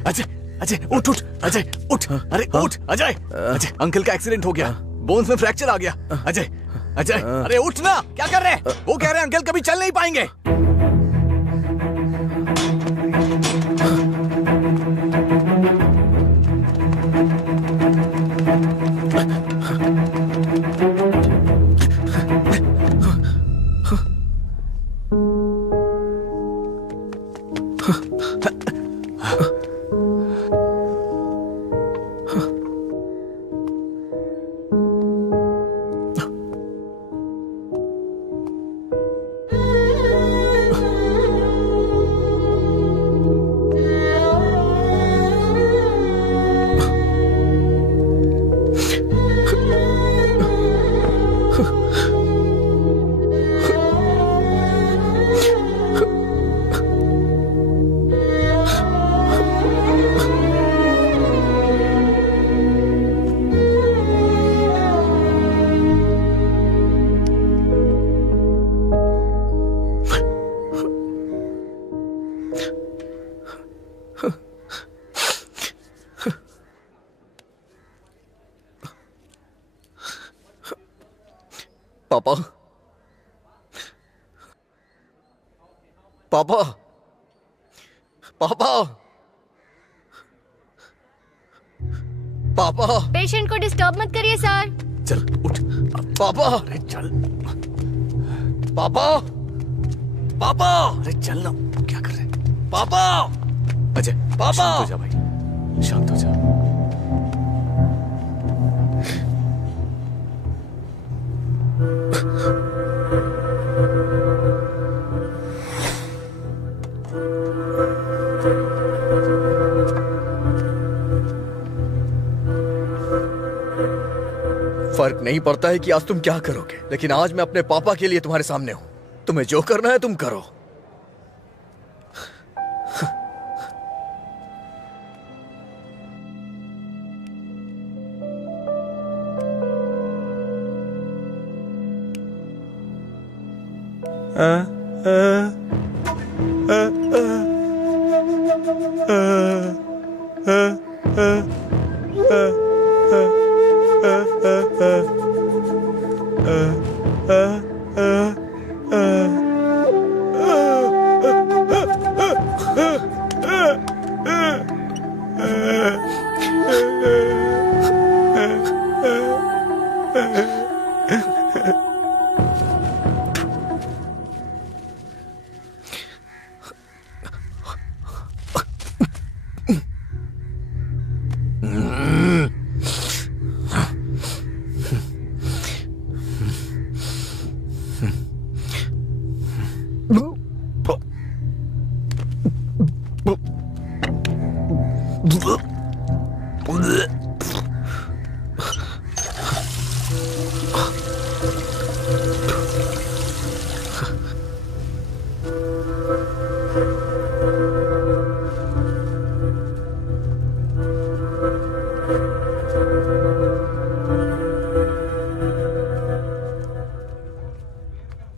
अजय, अजय उठ उठ, अजय उठ, अरे उठ अजय। अजय, अंकल का एक्सीडेंट हो गया, बोन्स में फ्रैक्चर आ गया। अजय, अजय, अरे उठ ना, क्या कर रहे हैं? वो कह रहे हैं अंकल कभी चल नहीं पाएंगे। पापा, पापा, पापा, पापा। पेशेंट को डिस्टर्ब मत करिए सर। चल उठ। पापा, अरे चल। पापा, पापा, अरे चल ना, क्या कर रहे? पापा, अजय, पापा, शांत हो जा भाई, शांत हो जा। फर्क नहीं पड़ता है कि आज तुम क्या करोगे, लेकिन आज मैं अपने पापा के लिए तुम्हारे सामने हूं। तुम्हें जो करना है तुम करो।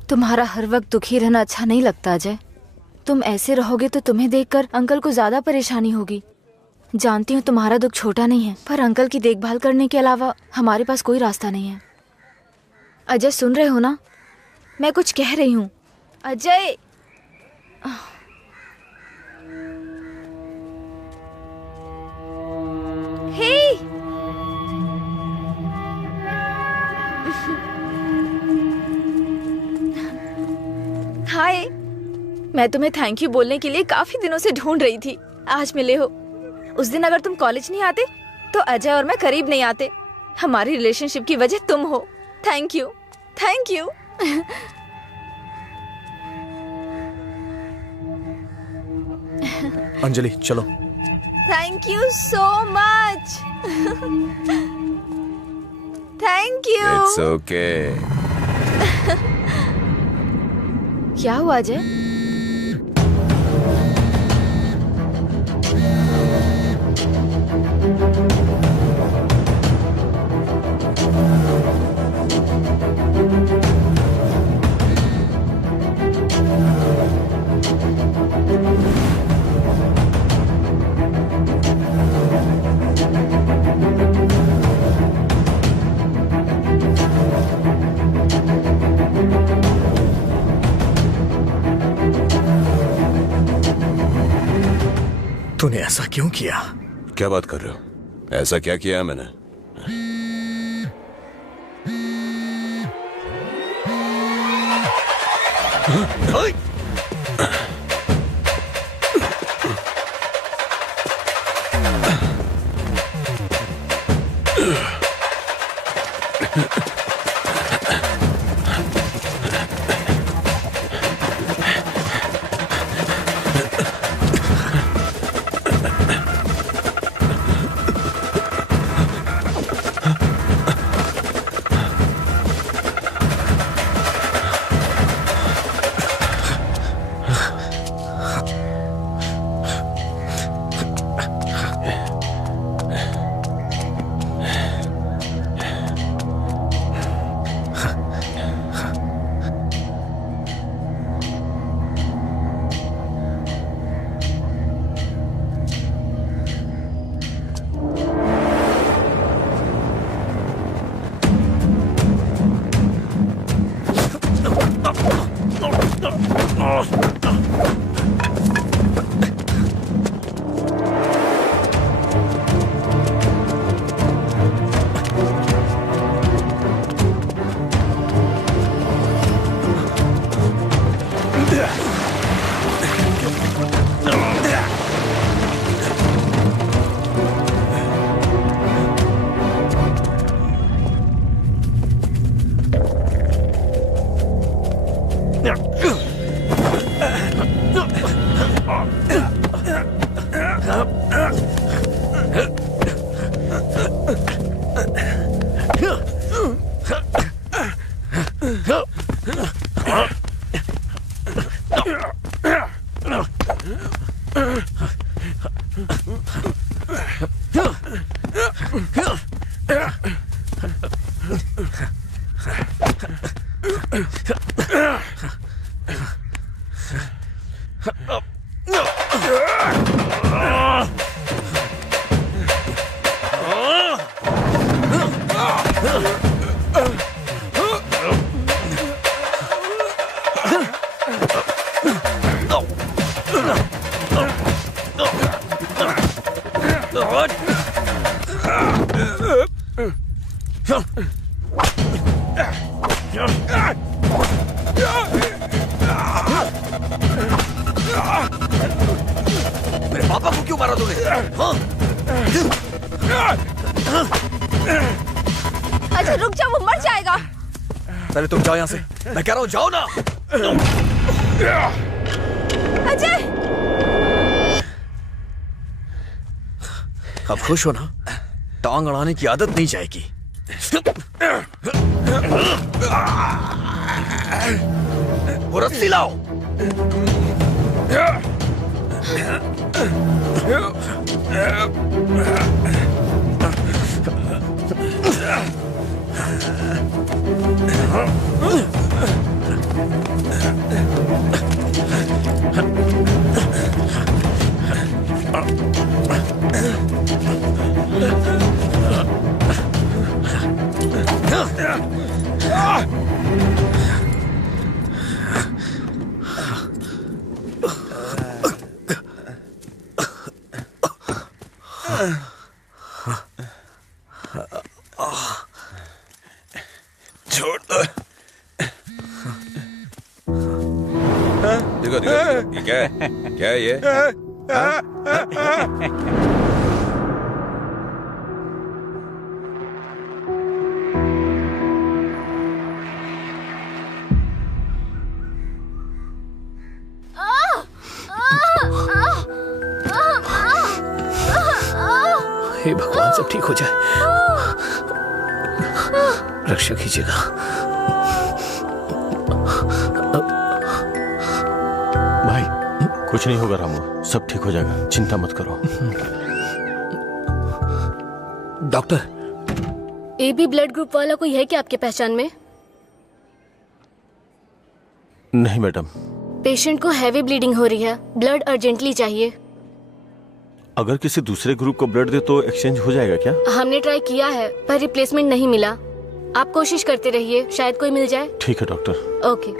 तुम्हारा हर वक्त दुखी रहना अच्छा नहीं लगता अजय। तुम ऐसे रहोगे तो तुम्हें देखकर अंकल को ज्यादा परेशानी होगी। जानती हूँ तुम्हारा दुख छोटा नहीं है, पर अंकल की देखभाल करने के अलावा हमारे पास कोई रास्ता नहीं है। अजय सुन रहे हो ना, मैं कुछ कह रही हूँ। अजय हे हाय, मैं तुम्हें थैंक यू बोलने के लिए काफी दिनों से ढूंढ रही थी। आज मिले हो। उस दिन अगर तुम कॉलेज नहीं आते तो अजय और मैं करीब नहीं आते। हमारी रिलेशनशिप की वजह तुम हो। Thank you, thank you. Anjali चलो। Thank you so much. Thank you. It's okay. क्या हुआ अजय? तूने ऐसा क्यों किया? क्या बात कर रहे हो? ऐसा क्या किया मैंने? मेरे पापा को क्यों मारा तूने? हाँ? अच्छा रुक जाओ, वो मर जाएगा। पहले तुम जाओ यहाँ से, मैं कह रहा हूँ जाओ ना। अजय, अब खुश हो ना? टांग अड़ाने की आदत नहीं जाएगी। वो रस्सी लाओ। छोड़ दो। देखो देखो ये क्या है? क्या है ये? हे भगवान, सब ठीक हो जाए। रक्षा कीजिएगा। भाई कुछ नहीं होगा रामू, सब ठीक हो जाएगा, चिंता मत करो। डॉक्टर, एबी ब्लड ग्रुप वाला कोई है क्या आपके पहचान में? नहीं मैडम। पेशेंट को हैवी ब्लीडिंग हो रही है, ब्लड अर्जेंटली चाहिए। अगर किसी दूसरे ग्रुप को ब्लड दे तो एक्सचेंज हो जाएगा क्या? हमने ट्राई किया है पर रिप्लेसमेंट नहीं मिला। आप कोशिश करते रहिए, शायद कोई मिल जाए। ठीक है डॉक्टर। ओके।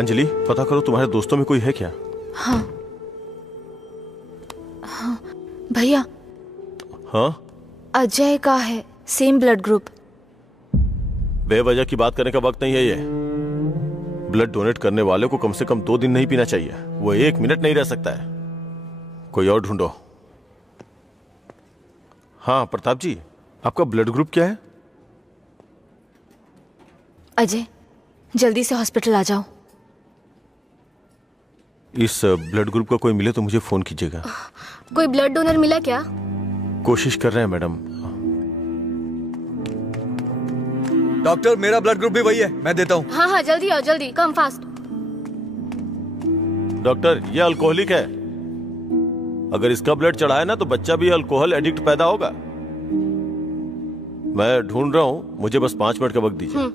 अंजलि, पता करो तुम्हारे दोस्तों में कोई है क्या? हाँ हाँ भैया। हाँ अजय का है, सेम ब्लड ग्रुप। बेवजह की बात करने का वक्त नहीं है ये। ब्लड डोनेट करने वाले को कम से कम 2 दिन नहीं पीना चाहिए, वो 1 मिनट नहीं रह सकता है। कोई और ढूंढो। हाँ प्रताप जी, आपका ब्लड ग्रुप क्या है? अजय, जल्दी से हॉस्पिटल आ जाओ। इस ब्लड ग्रुप का कोई मिले तो मुझे फोन कीजिएगा। कोई ब्लड डोनर मिला क्या? कोशिश कर रहे हैं मैडम। डॉक्टर, मेरा ब्लड ग्रुप भी वही है, मैं देता हूँ। हाँ हाँ जल्दी आओ, जल्दी, कम फास्ट। डॉक्टर, ये अल्कोहलिक है, अगर इसका ब्लड चढ़ाए ना तो बच्चा भी अल्कोहल एडिक्ट पैदा होगा। मैं ढूंढ रहा हूँ, मुझे बस 5 मिनट का वक्त दीजिए।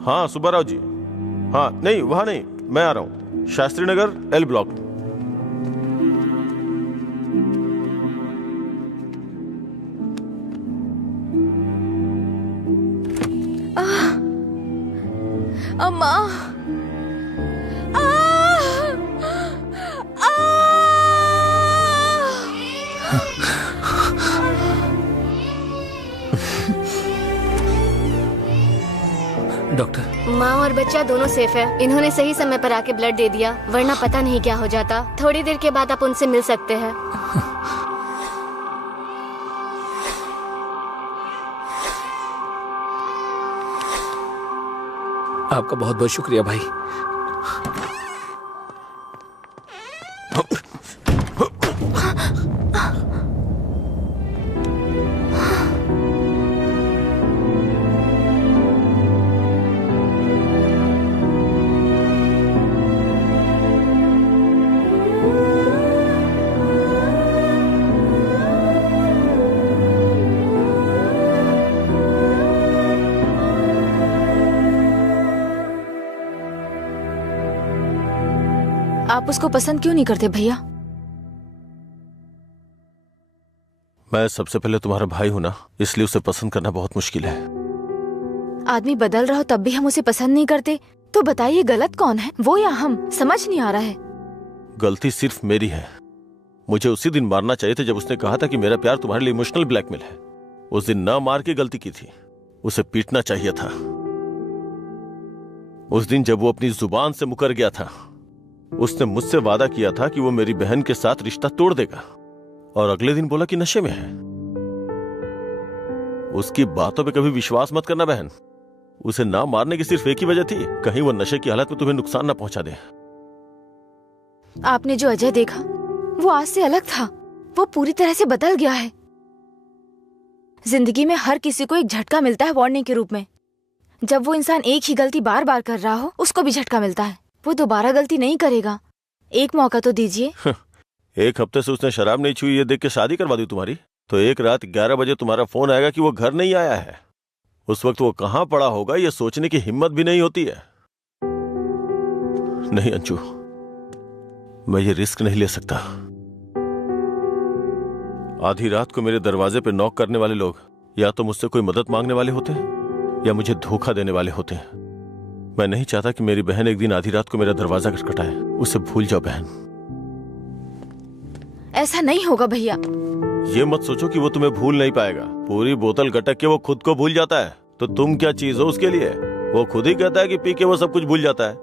हाँ सुब्बाराव जी। हाँ नहीं, वहां नहीं, मैं आ रहा हूँ, शास्त्री नगर L ब्लॉक। अम्मा। डॉक्टर, माँ और बच्चा दोनों सेफ है। इन्होंने सही समय पर आके ब्लड दे दिया, वरना पता नहीं क्या हो जाता। थोड़ी देर के बाद आप उनसे मिल सकते हैं। आपका बहुत बहुत शुक्रिया भाई। आप उसको पसंद क्यों नहीं करते भैया? मैं सबसे पहले तुम्हारा भाई हूं ना, इसलिए उसे पसंद करना बहुत मुश्किल है। आदमी बदल रहा हो तब भी हम उसे पसंद नहीं करते, तो बताइए गलत कौन है, वो या हम? समझ नहीं आ रहा है। गलती सिर्फ मेरी है। मुझे उसी दिन मारना चाहिए था जब उसने कहा था कि मेरा प्यार तुम्हारे लिए इमोशनल ब्लैकमेल है। उस दिन ना मार के गलती की थी, उसे पीटना चाहिए था। उस दिन जब वो अपनी जुबान से मुकर गया था, उसने मुझसे वादा किया था कि वो मेरी बहन के साथ रिश्ता तोड़ देगा, और अगले दिन बोला कि नशे में है। उसकी बातों पे कभी विश्वास मत करना बहन। उसे ना मारने की सिर्फ एक ही वजह थी, कहीं वो नशे की हालत में तुम्हें नुकसान ना पहुंचा दे। आपने जो अजय देखा वो आज से अलग था। वो पूरी तरह से बदल गया है। जिंदगी में हर किसी को एक झटका मिलता है वार्निंग के रूप में। जब वो इंसान एक ही गलती बार बार कर रहा हो, उसको भी झटका मिलता है। वो दोबारा गलती नहीं करेगा। एक मौका तो दीजिए। एक हफ्ते से उसने शराब नहीं छुई ये देख के शादी करवा दी तुम्हारी, तो एक रात 11 बजे तुम्हारा फोन आएगा कि वो घर नहीं आया है। उस वक्त वो कहां पड़ा होगा ये सोचने की हिम्मत भी नहीं होती है। नहीं अंशु, मैं ये रिस्क नहीं ले सकता। आधी रात को मेरे दरवाजे पे नॉक करने वाले लोग या तो मुझसे कोई मदद मांगने वाले होते हैं या मुझे धोखा देने वाले होते हैं। मैं नहीं चाहता कि मेरी बहन एक दिन आधी रात को मेरा दरवाजा खटखटाए। उसे भूल जाओ बहन। ऐसा नहीं होगा भैया। ये मत सोचो कि वो तुम्हें भूल नहीं पाएगा। पूरी बोतल गटक के वो खुद को भूल जाता है, तो तुम क्या चीज हो उसके लिए? वो खुद ही कहता है कि पी के वो सब कुछ भूल जाता है।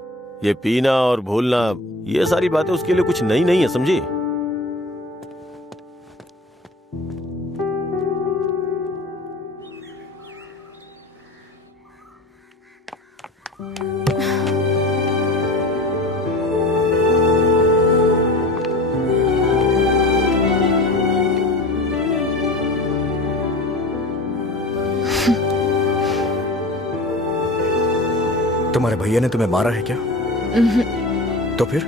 ये पीना और भूलना, ये सारी बातें उसके लिए कुछ नई नहीं है, समझी? तुम्हारे भैया ने तुम्हें मारा है क्या? तो फिर?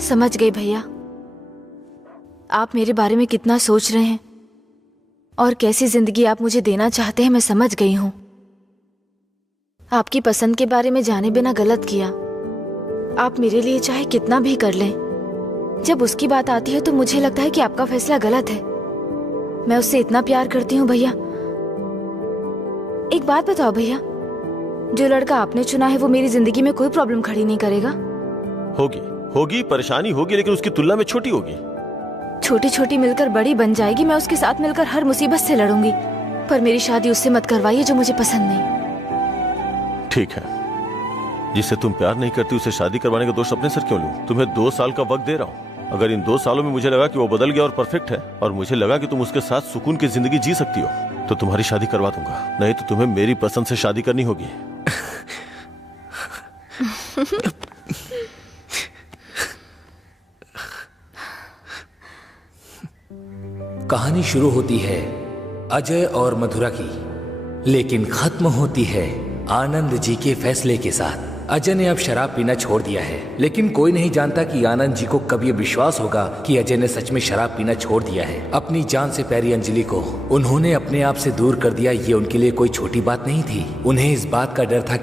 समझ गई भैया, आप मेरे बारे में कितना सोच रहे हैं और कैसी जिंदगी आप मुझे देना चाहते हैं। मैं समझ गई हूं। आपकी पसंद के बारे में जाने बिना गलत किया। आप मेरे लिए चाहे कितना भी कर लें, जब उसकी बात आती है तो मुझे लगता है कि आपका फैसला गलत है। मैं उससे इतना प्यार करती हूँ भैया। एक बात बताओ भैया, जो लड़का आपने चुना है वो मेरी जिंदगी में कोई प्रॉब्लम खड़ी नहीं करेगा? होगी परेशानी होगी, लेकिन उसकी तुलना में छोटी होगी। छोटी छोटी मिलकर बड़ी बन जाएगी। मैं उसके साथ मिलकर हर मुसीबत से लड़ूंगी, पर मेरी शादी उससे मत करवाइए जो मुझे पसंद नहीं। ठीक है, जिससे तुम प्यार नहीं करती उसे शादी करवाने का दोष अपने सर क्यों लूं? तुम्हें 2 साल का वक्त दे रहा हूँ। अगर इन 2 सालों में मुझे लगा कि वो बदल गया और परफेक्ट है, और मुझे लगा कि तुम उसके साथ सुकून की जिंदगी जी सकती हो, तो तुम्हारी शादी करवा दूंगा। नहीं तो तुम्हें मेरी पसंद से शादी करनी होगी। कहानी शुरू होती है अजय और मधुरा की, लेकिन खत्म होती है आनंद जी के फैसले के साथ। अजय ने अब शराब पीना छोड़ दिया है, लेकिन कोई नहीं जानता कि आनंद जी को कब ये विश्वास होगा कि अजय ने सच में शराब पीना छोड़ दिया है। अपनी जान से प्यारी अंजलि को उन्होंने अपने आप से दूर कर दिया, ये उनके लिए कोई छोटी बात नहीं थी। उन्हें इस बात का डर था